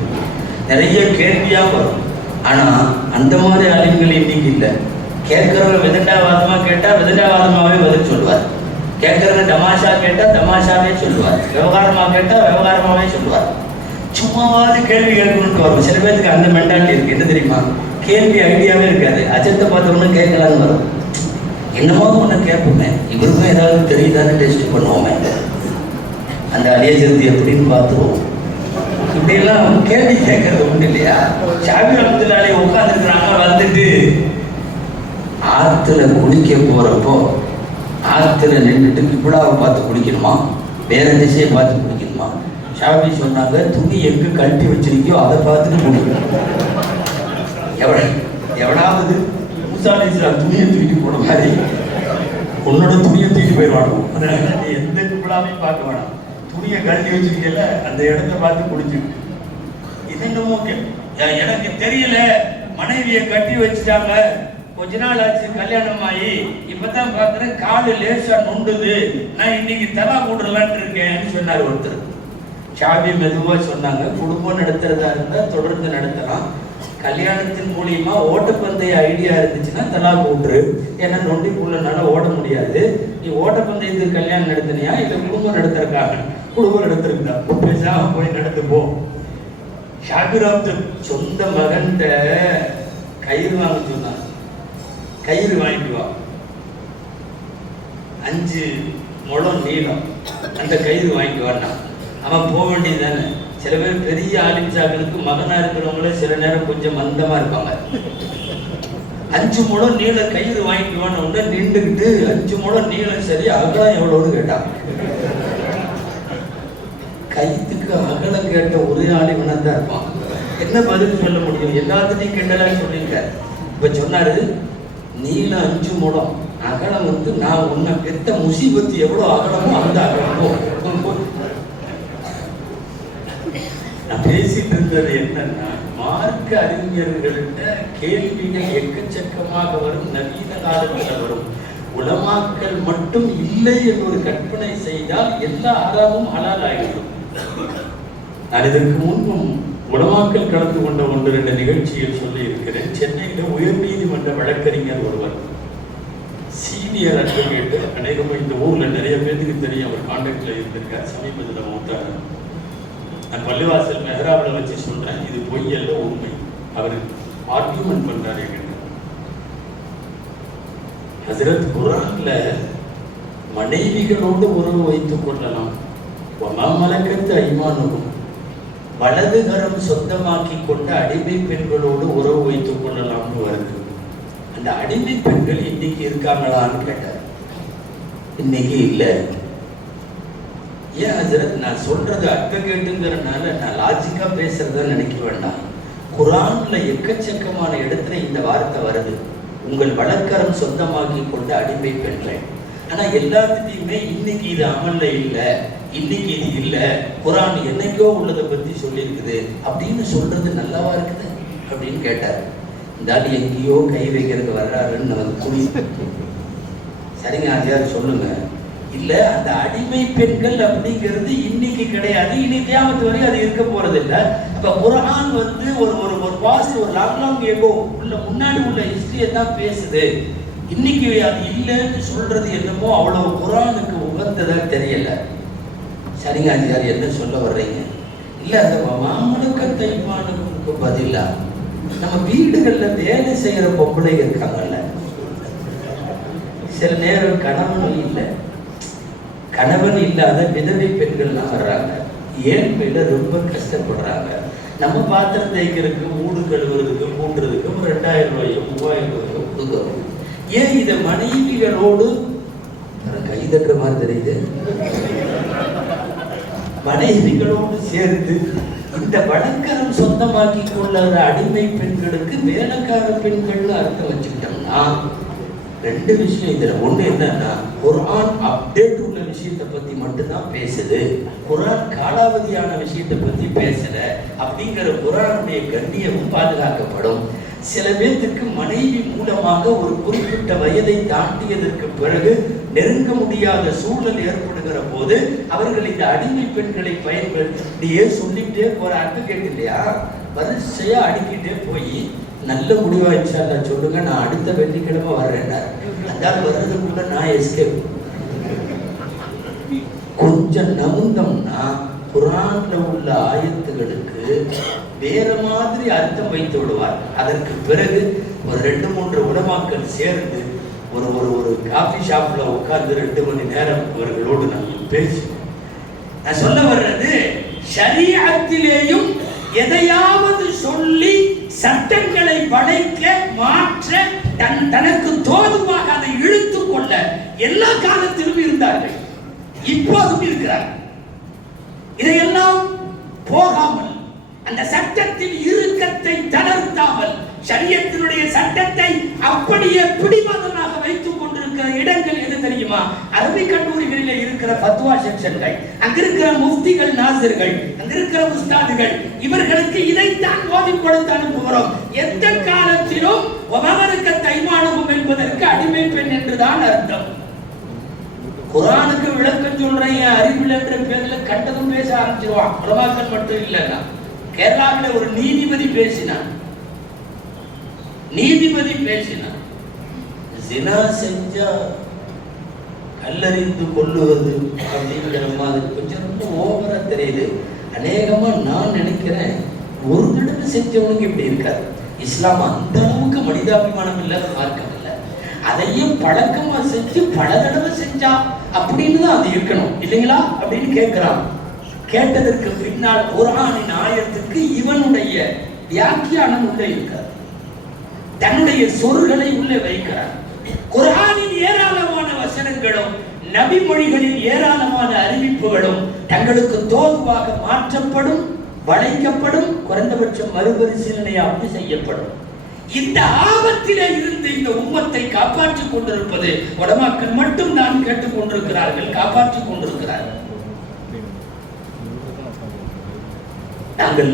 நிறைய கேள்வியா வரும். ஆனா அந்த மாதிரி ஆலிம்கள் இன்னைக்கு இல்லை. கேட்கிறவங்க விதண்டாவாதமா கேட்டா விதண்டாவாதமாவே பதில் சொல்லுவார். கேட்கறத தமாஷா கேட்டா தமாஷாவே சொல்லுவார். விவகாரமா கேட்டா விவகாரமாவே சொல்லுவார். சும்மாவாது கேள்வி கேட்கணும்னு வரும். சில பேருக்கு அந்த மென்டாலிட்டி இருக்கு. என்ன தெரியுமா? கேள்வி ஐடியாவே இருக்காது. அஜத்தை பார்த்தோம்னா கேட்கலான்னு வரும். என்னமோ ஒன்று கேட்போமே, இவருக்கும் ஏதாவது தெரியுதான்னு டெஸ்ட் பண்ணுவோமே, அந்த அலியஜந்தி எப்படின்னு பார்த்துருவோம். இப்படியெல்லாம் கேள்வி கேட்கறது உண்டு இல்லையா? ஷாஃபி ரஹ்மத்துல்லாஹி அலைஹி உட்கார்ந்துருக்கிறாங்க. வந்துட்டு ஆற்றுல குளிக்க போகிறப்போ ஆற்றுல நின்றுட்டு கிபிலாவை பார்த்து குளிக்கணுமா, வேற திசையை பார்த்து குளிக்கணுமா? ஷாஃபி சொன்னாங்க, துணி எங்கே கழட்டி வச்சிருக்கியோ அதை பார்த்துட்டு குளிக்கணும். எவனாவது மூசா அலைஹிஸ்ஸலாம் துணியை தூக்கி போன மாதிரி உன்னோட துணியை தூக்கி போயிடுவானோ. அதனால எந்த கிபிலாவையும் பார்க்க வேணாம், துணியை கழட்டி வச்சிருக்கல அந்த இடத்த பார்த்து குளிச்சு. இது என்னமோ எனக்கு தெரியல, மனைவியை கட்டி வச்சுட்டாங்க, கொஞ்ச நாள் ஆச்சு கல்யாணம் ஆகி, இப்பதான் பாக்குறேன் காலு லேசா நொண்டுது, நான் இன்னைக்கு தலா கூடலான்னு இருக்கேன்னு சொன்னார் ஒருத்தர். ஷாஃபி மெதுவா சொன்னாங்க, குடும்பம் நடத்துறதா இருந்தா தொடர்ந்து நடத்தலாம், கல்யாணத்தின் மூலியமா ஓட்டப்பந்தய ஐடியா இருந்துச்சுன்னா தலா கூட்டுரு, ஏன்னா நொண்டிக்குள்ளனால ஓட முடியாது. நீ ஓட்டப்பந்தயத்துக்கு கல்யாணம் நடத்தினியா இல்ல குடும்பம் நடத்துறதுக்காக? குடும்பம் நடத்துறதுதா, பேசாம போய் நடத்து போ. ஷாபிராப்து சொந்த மகன்கிட்ட கயிறு வாங்க சொன்னாங்க. கயிறு வாங்கிட்டு வா, 5 முழம் நீளம், அந்த கயிறு வாங்கிட்டு வான்னா அவன் போக வேண்டியது தானே. சில பேர் பெரிய ஆலிம்சாக்களுக்கு மகனா இருக்கிறவங்களே சில நேரம் கொஞ்சம் மந்தமா இருப்பாங்க. 5 முழம் நீள கயிறு வாங்கிட்டு வான்னு உடனே நின்றுக்கிட்டு 5 முழம் நீளம் சரி, அகலம் எவ்வளோன்னு கேட்டான். கைத்துக்கு அகலம் கேட்ட ஒரே ஆலிமனா தான் இருப்பான். என்ன பதில் சொல்ல முடியும்? எல்லாத்தையும் கிண்டலா சொல்லியிருக்காரு. இப்ப சொன்னாரு, நீளம் 5 முழம், அகலம் வந்து நான் உன்னை பெத்த முசீபத்து எவ்வளவு அகலமோ அந்த அகலமோ. நான் பேசிட்டு இருந்தது என்னன்னா, மார்க்க அறிஞர்கள்ட்ட கேள்விகள் எக்கச்சக்கமாக வரும், நவீன காலத்தில் வரும். உலமாக்கள் மட்டும் இல்லை என்று ஒரு கற்பனை செய்தால் எல்லா ஆறாமும் ஹலால் ஆகிடும். நான் இதற்கு முன்பும் உலமாக்கள் கலந்து கொண்ட 1-2 நிகழ்ச்சியில் சொல்லி இருக்கிறேன். சென்னையில் உயர் நீதிமன்ற வழக்கறிஞர் ஒருவர், சீனியர் அட்வொகேட், அநேகமாக இந்த ஊர்ல நிறைய பேருக்கு தெரியும், அவர் கான்டாக்ட்ல இருந்திருக்கார். சமீபத்தில் மூத்தார். நான் பள்ளிவாசல் மெஹராபில் வச்சு சொல்றேன், இது பொய் அல்ல உண்மை. அவர் ஆர்கியூமெண்ட் பண்றாரு என்கிட்ட. ஹஜ்ரத் குர்ஆன்ல மனைவிகளோடு உறவு வைத்துக் கொள்ளலாம், மலக்கத்து ஐமானுக்கும், வலதுகரம் சொந்தமாக்கி கொண்ட அடிமை பெண்களோடு உறவு வைத்துக் கொள்ளலாம்னு வருது. அந்த அடிமை பெண்கள் இன்னைக்கு இருக்காங்களான்னு கேட்டார். இன்னைக்கு இல்லை. ஏன் ஹஜ்ரத்? நான் சொல்றது அட்வொகேட்டுங்கிறனால நான் லாஜிக்கா பேசுறதா நினைக்க வேண்டாம். குர்ஆன்ல எக்கச்சக்கமான இடத்துல இந்த வார்த்தை வருது, உங்கள் வலக்கரம் சொந்தமாக்கி கொண்ட அடிமை பெண்கள். ஆனா எல்லாத்துலயுமே இன்னைக்கு இது அமல்ல இல்ல, இன்னைக்கு இது இல்ல, குர்ஆன் என்னைக்கோ உள்ளதை பத்தி சொல்லி இருக்குது அப்படின்னு சொல்றது நல்லாவா இருக்குது அப்படின்னு கேட்டார். இந்த ஆள் எங்கேயோ கை வைக்கிறது வர்றாருன்னு நமக்கு புரியுது. சரிங்க ஆசியார் சொல்லுங்க. இல்ல, அந்த அடிமை பெண்கள் அப்படிங்கிறது இன்னைக்கு கிடையாது, இனி கியாமத் வரை அது இருக்க போறது இல்லை. அப்ப குர்ஆன் வந்து ஒரு ஒரு பாஸ்ட், ஒரு லாங் ஏகோ உள்ள முன்னாடி உள்ள ஹிஸ்டரியை தான் பேசுது. இன்னைக்கு அது இல்லைன்னு சொல்றது என்னமோ அவ்வளவு குர்ஆனுக்கு உகந்ததா தெரியல. சரிங்க ஆசியார், என்ன சொல்ல வர்றீங்க? இல்ல, அந்த மாமனுக்கு தைமானுக்கு பதிலா நம்ம வீடுகள்ல வேலை செய்யற பொம்பளை இருக்காங்கல்ல, சில நேரம் கணவன் இல்லாத விதவை பெண்கள்லாம் வர்றாங்க, ஏழ்மையில ரொம்ப கஷ்டப்படுறாங்க. நம்ம பாத்திரம் தேய்க்கிறதுக்கு, ஊடு கழுவுறதுக்கு, கூட்டுறதுக்கு 2000 ரூபாயோ 3000 ரூபாயோ கொடுக்குறோம். ஏன் இதை மனைவிகளோடு கை தட்டுற மாதிரி தெரியுது, மனைவிகளோடு சேர்ந்து இந்த வழக்கரம் சொந்தமாக்கி கொள்ள அடிமை பெண்களுக்கு வேலைக்கார பெண்கள்னு அர்த்தம் வச்சுக்கிட்டோம்னா 2 விஷயம் இதுல. ஒண்ணு என்னன்னா, குர்ஆன் அப்டேட் உள்ள விஷயத்தை பத்தி மட்டும்தான் பேசுது, குர்ஆன் காலாவதியான விஷயத்தை பத்தி பேசல. அப்படிங்கிற குர்ஆனுடைய கண்ணியமும் பாதுகாக்கப்படும். சில பேருக்கு மனைவி மூலமாக ஒரு குறிப்பிட்ட வயதை தாண்டியதற்கு பிறகு நெருங்க முடியாத சூழல் ஏற்படுகிற போது அவர்கள் இந்த அடிமை பெண்களை பயன்படுத்தியே சொல்லிட்டே போற அட்வொகேட் இல்லையா, வரிசையா அடிக்கிட்டே போய் நல்ல முடிவாயிடுச்சா சொல்லுங்க, நான் அடுத்த வெள்ளிக்கிழமை வர்றேன், அதாவது வர்றதுக்குள்ள நான் எஸ்கேப். கொஞ்சம் நமுந்தம்னா குர்ஆன்ல உள்ள ஆயத்துகளுக்கு வேற மாதிரி அர்த்தம் வைத்து விடுவார். அதற்கு பிறகு ஒரு 2-3 உலமாக்கள் சேர்ந்து ஒரு காஃபி ஷாப்ல உட்கார்ந்து 2 மணி நேரம் அவர்களோடு நம்ம பேசி, நான் சொல்ல வர்றது, ஷரீஅத்திலேயும் எதையாவது சொல்லி சட்டங்களை படைக்க மாற்ற தனக்கு தோதுவாக அதை இழுத்துக் கொள்ள எல்லா காலத்திலும் இருந்தார்கள், இப்போதும் இருக்கிறார்கள். இதையெல்லாம் போகாமல் அந்த சட்டத்தின் இறுக்கத்தை தளர்த்தாமல் ஷரியத்தினுடைய சட்டத்தை அப்படியே பிடிவாதமாக வைத்துக் கொண்டிருக்கிற இடங்கள் எது தெரியுமா? அரபிக் கல்லூரிகளில் இருக்கிற ஃபத்வா செக்ஷன்கள், அங்கிருக்கிற முஃப்திகள், நாசிர்கள், அங்கிருக்கிற உஸ்தாதுகள், இவர்களுக்கு இதைத்தான் ஓதி கொடுத்து அனுப்புகிறோம். எந்த காலத்திலும் ஒவ்வொருக்க தைமானமும் என்பதற்கு அடிமை பெண் என்றுதான் அர்த்தம். குர்ஆனுக்கு விளக்கம் சொல்றேன் அறிவில் என்ற பேர்ல கண்டதும் பேச ஆரம்பிச்சிருவான். உலமாக்கள் மட்டும் இல்லைன்னா கேரளாவில் ஒரு நீதிபதி பேசினான். ஜினா செஞ்சா கல்லறிந்து கொள்ளுவது அப்படிங்கிற மாதிரி கொஞ்சம் ரொம்ப ஓவரா தெரியுது. அநேகமா நான் நினைக்கிறேன் ஒரு தடவை செஞ்சவனுக்கு இப்படி இருக்காது. இஸ்லாம் அந்த அளவுக்கு மனிதாபிமானம் இல்லாத மார்க்கம் இல்லை. அதையும் பழக்கமா செஞ்சு பல தடவை செஞ்சா அப்படின்னு தான் அது இருக்கணும் இல்லைங்களா அப்படின்னு கேட்கிறான். கேட்டதற்கு பின்னால் குர்ஆனின் ஆயத்துக்கு இவனுடைய வியாக்கியானம் உள்ளே இருக்காது, தன்னுடைய சொற்களை உள்ளே வைக்கிறார். குர்ஆனின் ஏராளமான வசனங்களும் நபி மொழிகளின் ஏராளமான அறிவிப்புகளும் தங்களுக்கு தோதுவாக மாற்றப்படும், வளைக்கப்படும், குறைந்தபட்சம் மறுபரிசீலனையாவது செய்யப்படும். இந்த ஆபத்திலே இருந்து இந்த உம்மத்தை காப்பாற்றிக் கொண்டிருப்பது உலமாக்கள் மட்டும் தான் கேட்டுக் கொண்டிருக்கிறார்கள், காப்பாற்றிக் கொண்டிருக்கிறார்கள். நாங்கள்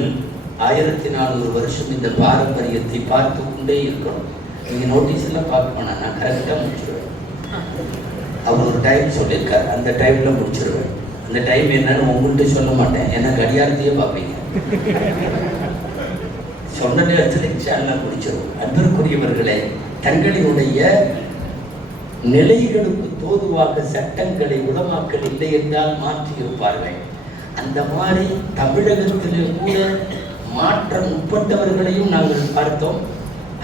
1400 வருஷம் இந்த பாரம்பரியத்தை பார்த்து கொண்டே இருக்கிறோம். நீங்க நோட்டீஸ் எல்லாம் பார்க்க வேணாம், நான் கரெக்டா முடிச்சிருவேன். அவர் ஒரு டைம் சொல்லியிருக்காரு, அந்த டைம்ல முடிச்சிருவேன். அந்த டைம் என்னன்னு உங்கள்கிட்ட சொல்ல மாட்டேன், ஏன்னா கடியாரத்தையே பார்ப்பீங்க. சொன்ன நேரத்தில் எல்லாம் முடிச்சிருவோம். அன்பிற்குரியவர்களே, தங்களினுடைய நிலைகளுக்கு தோதுவாக சட்டங்களை உலமாக்கள் இல்லை என்றால் மாற்றி இருப்பார்கள். அந்த மாதிரி தமிழகத்திலே கூட மாற்றம் உட்பட்டவர்களையும் நாங்கள் பார்த்தோம்.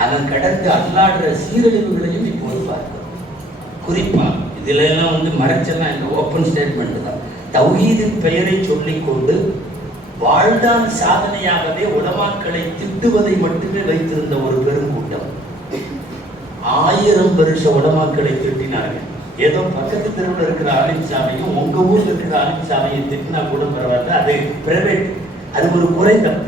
அதன் கடந்து அல்லாடுற சீரழிவுகளையும் இப்போது பார்க்கிறோம். குறிப்பா இதுல எல்லாம் மறைச்செல்லாம் இந்த ஓப்பன் ஸ்டேட்மெண்ட் தான். தௌஹீதின் பெயரை சொல்லிக்கொண்டு வாழ்நாள் சாதனையாகவே உலமாக்களை திட்டுவதை மட்டுமே வைத்திருந்த ஒரு பெருங்கூட்டம் 1000 வருஷ உலமாக்களை திட்டினார்கள். ஏதோ பக்கத்து தெருவில் இருக்கிற ஆலிம்சாமியும் உங்க ஊர்ல இருக்கிற ஆலிம்சாமியை திட்டினா கூட பரவாயில்ல, அது பிரைவேட், அது ஒரு குறைந்தம்.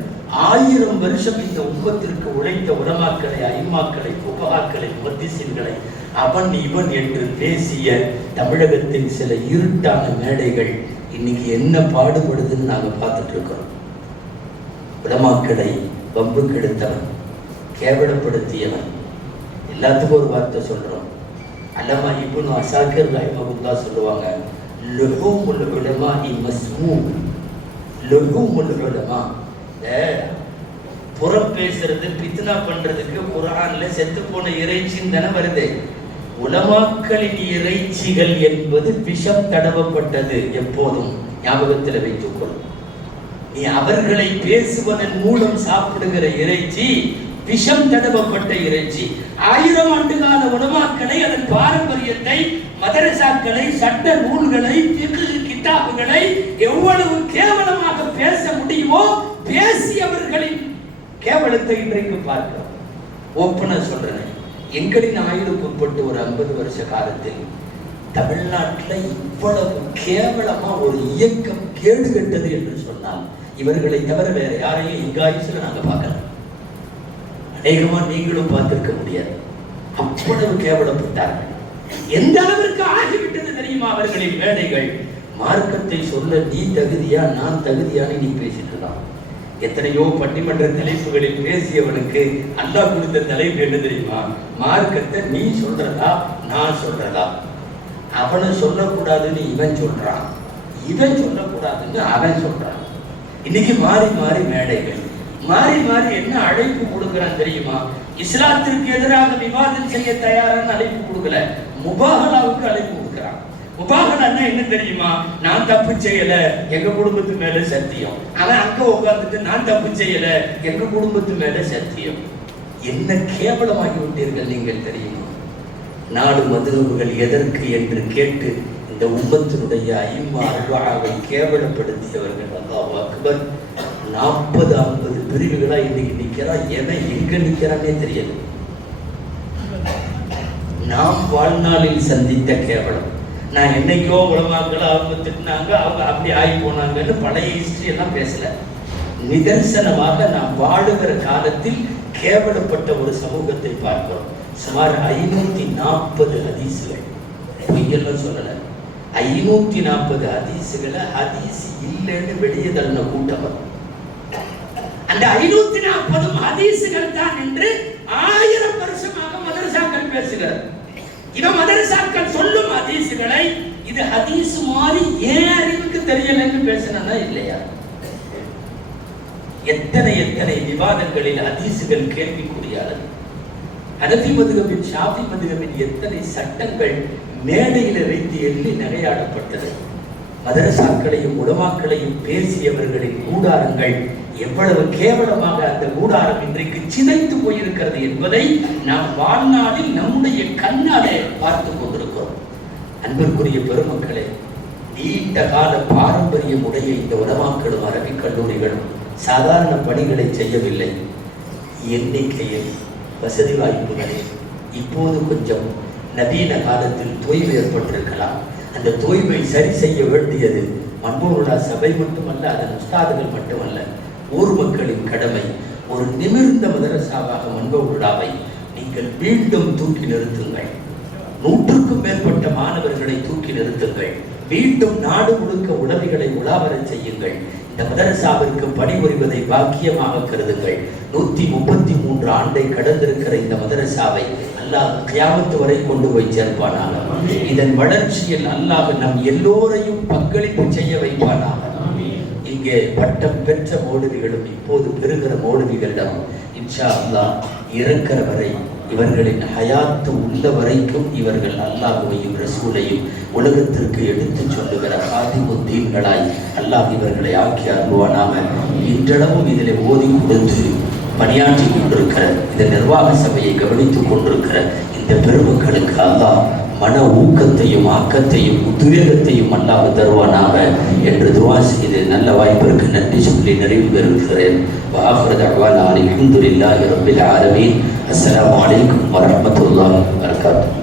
1000 வருஷம் இந்த உம்மத்திற்கு உழைத்த உலமாக்களை, ஐமாக்களை, புகஹாக்களை, முஹத்திஸீன்களை அவன் இவன் என்று பேசிய தமிழகத்தின் சில இருட்டான மேடைகள் இன்னைக்கு என்ன பாடுபடுதுன்னு நாங்க பார்த்துட்டு இருக்கிறோம். உலமாக்களை வம்புக்கு எடுத்தவன், கேவலப்படுத்தியவன், எல்லாத்துக்கும் ஒரு வார்த்தை சொல்றோம். அல்லமா இப்னு அஸாக்கிர் ரஹிமஹுல்லாஹ் சொல்லுவாங்க, லுஹூமுல் உலமாஇ மஸ்மூம். லுஹூமுல் உலமா, புறம் பேசுறது, பித்னா பண்றதுக்கு குர்ஆன்ல செத்து போன இறைச்சின்னு தானே வருது. உலமாக்களின் இறைச்சிகள் என்பது விஷம் தடவப்பட்டது. எப்போதும் ஞாபகத்தில் வைத்துக்கொள். நீ அவர்களை பேசுவதன் மூலம் சாப்பிடுகிற இறைச்சி விஷம் தடவப்பட்ட இறைச்சி. 1000 ஆண்டு கால உலமாக்களை, அதன் பாரம்பரியத்தை, மதரசாக்களை, சட்ட நூல்களை, கிதாபுகளை எவ்வளவு கேவலமாக பேச முடியுமோ பேசியவர்களின் கேவலத்தை இன்றைக்கு பார்க்கிறோம். ஓப்பனா சொல்றேன், எங்களின் ஆயுளுக்கு உட்பட்டு ஒரு 50 வருஷ காலத்தில் தமிழ்நாட்டில் இவ்வளவு கேவலமா ஒரு இயக்கம் கேடு கெட்டது என்று சொன்னால் இவர்களை தவிர வேற யாரையும் எங்க ஆயுசுல நாங்க பார்க்கலாம். அநேகமா நீங்களும் பார்த்திருக்க முடியாது. அவ்வளவு கேவலப்பட்டார்கள். எந்த அளவிற்கு ஆகிவிட்டது தெரியுமா அவர்களின் வேலைகள்? மார்க்கத்தை சொல்ல நீ தகுதியா, நான் தகுதியான்னு நீ பேசிட்டு இருக்கான். எத்தனையோ பட்டிமன்ற தலைப்புகளில் பேசியவனுக்கு அல்லாஹ் கொடுத்த தலைப்பு என்ன தெரியுமா? மார்க்கத்தை நீ சொல்றதா நான் சொல்றதா? அவனை சொல்லக்கூடாதுன்னு இவன் சொல்றான், இவன் சொல்லக்கூடாதுன்னு அவன் சொல்றான். இன்னைக்கு மாறி மாறி மேடைகள், மாறி மாறி என்ன அழைப்பு கொடுக்கிறான் தெரியுமா? இஸ்லாத்திற்கு எதிராக விவாதம் செய்ய தயாரான அழைப்பு கொடுக்கல, முபாஹலாவுக்கு அழைப்பு கொடுக்கிறான். முபாஹலான்னா என்ன தெரியுமா? நான் தப்பு செய்யல, எங்க குடும்பத்து மேல சத்தியம். அவன் அங்க உட்கார்ந்துட்டு நான் தப்பு செய்யல, எங்க குடும்பத்து மேல சத்தியம். என்ன கேவலமாகி விட்டீர்கள் நீங்கள் தெரியுமா? நாடு மதுரவுகள் எதற்கு என்று கேட்டு இந்த உம்மத்தினுடைய ஐம்மா அல்வாவை கேவலப்படுத்தியவர்கள். அல்லாஹ் அக்பர். 40-50 பிரிவுகளா இன்னைக்கு நிக்கிறான். எவன் எங்க நிக்கிறானே தெரியல. நாம் வாழ்நாளில் சந்தித்த கேவலம். நான் என்னைக்கோ உலமாக்களை அவங்க திட்டினாங்க, அவங்க அப்படி ஆகி போனாங்கன்னு பழைய ஹிஸ்டரி எல்லாம் பேசல. நிதர்சனமாக நாம் வாழுகிற காலத்தில் கேவலப்பட்ட ஒரு சமூகத்தை பார்க்கிறோம். சுமார் 540 ஹதீசுகள், பொய்யெல்லாம் சொல்லல, 540 ஹதீசுகளை ஹதீஸ் இல்லைன்னு வெளியே தள்ளின கூட்டம். அந்த 540 ஹதீசுகள் தான் என்று 1000 வருஷமாக மதரசாக்கள் பேசுகிறது. இவன் மதரசாக்கள் சொல்லும் ஹதீசுகளை இது ஹதீஸ் மாதிரி ஏன் அறிவுக்கு தெரியலன்னு பேசினா இல்லையா? எத்தனை எத்தனை விவாதங்களில் ஹதீசுகள் கேள்விக்குறியானது. ஹனஃபி மதுஹபின், ஷாஃபி மதுஹபின் எத்தனை சட்டங்கள் மேடையில வைத்து எள்ளி நகையாடப்பட்டது. மதரசாக்களையும் உலமாக்களையும் பேசியவர்களின் கூடாரங்கள் எவ்வளவு கேவலமாக அந்த கூடாரம் இன்றைக்கு சிதைத்து போயிருக்கிறது என்பதை நாம் வாழ்நாளில் நம்முடைய கண்ணாலே பார்த்து கொண்டிருக்கிறோம். அன்பிற்குரிய பெருமக்களே, நீண்ட கால பாரம்பரியம் உடைய இந்த உலமாக்களும் அரபிக் கல்லூரிகளும் சாதாரண பணிகளை செய்யவில்லை. எண்ணிக்கையில், வசதி வாய்ப்புகளில் இப்போது கொஞ்சம் நவீன காலத்தில் தொய்வு ஏற்பட்டிருக்கலாம். அந்த தொய்வை சரி செய்ய வேண்டியது மண்பூருடா சபை மட்டுமல்ல, அதன் உஸ்தாதுகள் மட்டுமல்ல, ஊர் மக்களின் கடமை. ஒரு நிமிர்ந்த மதரசாவாக மண்பூருடாவை நீங்கள் மீண்டும் தூக்கி நிறுத்துங்கள். 100க்கும் மேற்பட்ட மாணவர்களை தூக்கி நிறுத்துங்கள். மீண்டும் நாடு முழுக்க உதவிகளை உலாவரச் செய்யுங்கள். இந்த மதரசாவிற்கு பணிபுரிவதை பாக்கியமாக கருதுங்கள். 133 ஆண்டை கடந்திருக்கிற இந்த மதரசாவை அல்லாஹ் கியாமத் வரை கொண்டு போய் சேர்ப்பானாக. இதன் வளர்ச்சியில் அல்லாஹ் நம் எல்லோரையும் பங்களிப்பு செய்ய வைப்பானாக. இங்கே பட்டம் பெற்ற மௌலவிகளும் இப்போது பெறுகிற மௌலவிகளிடம் இன்ஷா அல்லாஹ் இறக்கிற வரை, இவர்களின் ஹயாத்து உள்ள வரைக்கும் இவர்கள் அல்லாஹ்வையும் ரசூலையும் உலகத்திற்கு எடுத்துச் சொல்லுகிற ஹாதிமுத்தீன்களாய் அல்லாஹ் இவர்களை ஆக்கி அருள்வானாக. இன்றளவும் இதில் ஓதி கொடுத்து பணியாற்றி கொண்டிருக்கிற, இந்த நிர்வாக சபையை கவனித்துக் கொண்டிருக்கிற இந்த பெருமக்களுக்கு அல்லாஹ் மன ஊக்கத்தையும் ஆக்கத்தையும் உத்வேகத்தையும் அல்லாஹ் தருவானாக என்று துஆ செய்து நல்ல வாய்ப்பிற்கு நன்றி சொல்லி நிறைவு பெறுகிறேன். வஆஃபிரு தஅவானா அல்ஹம்துலில்லாஹி ரப்பில் ஆலமீன். அஸ்ஸலாமு அலைக்கும் வரஹ்மத்துல்லாஹி வபரகாத்துஹு.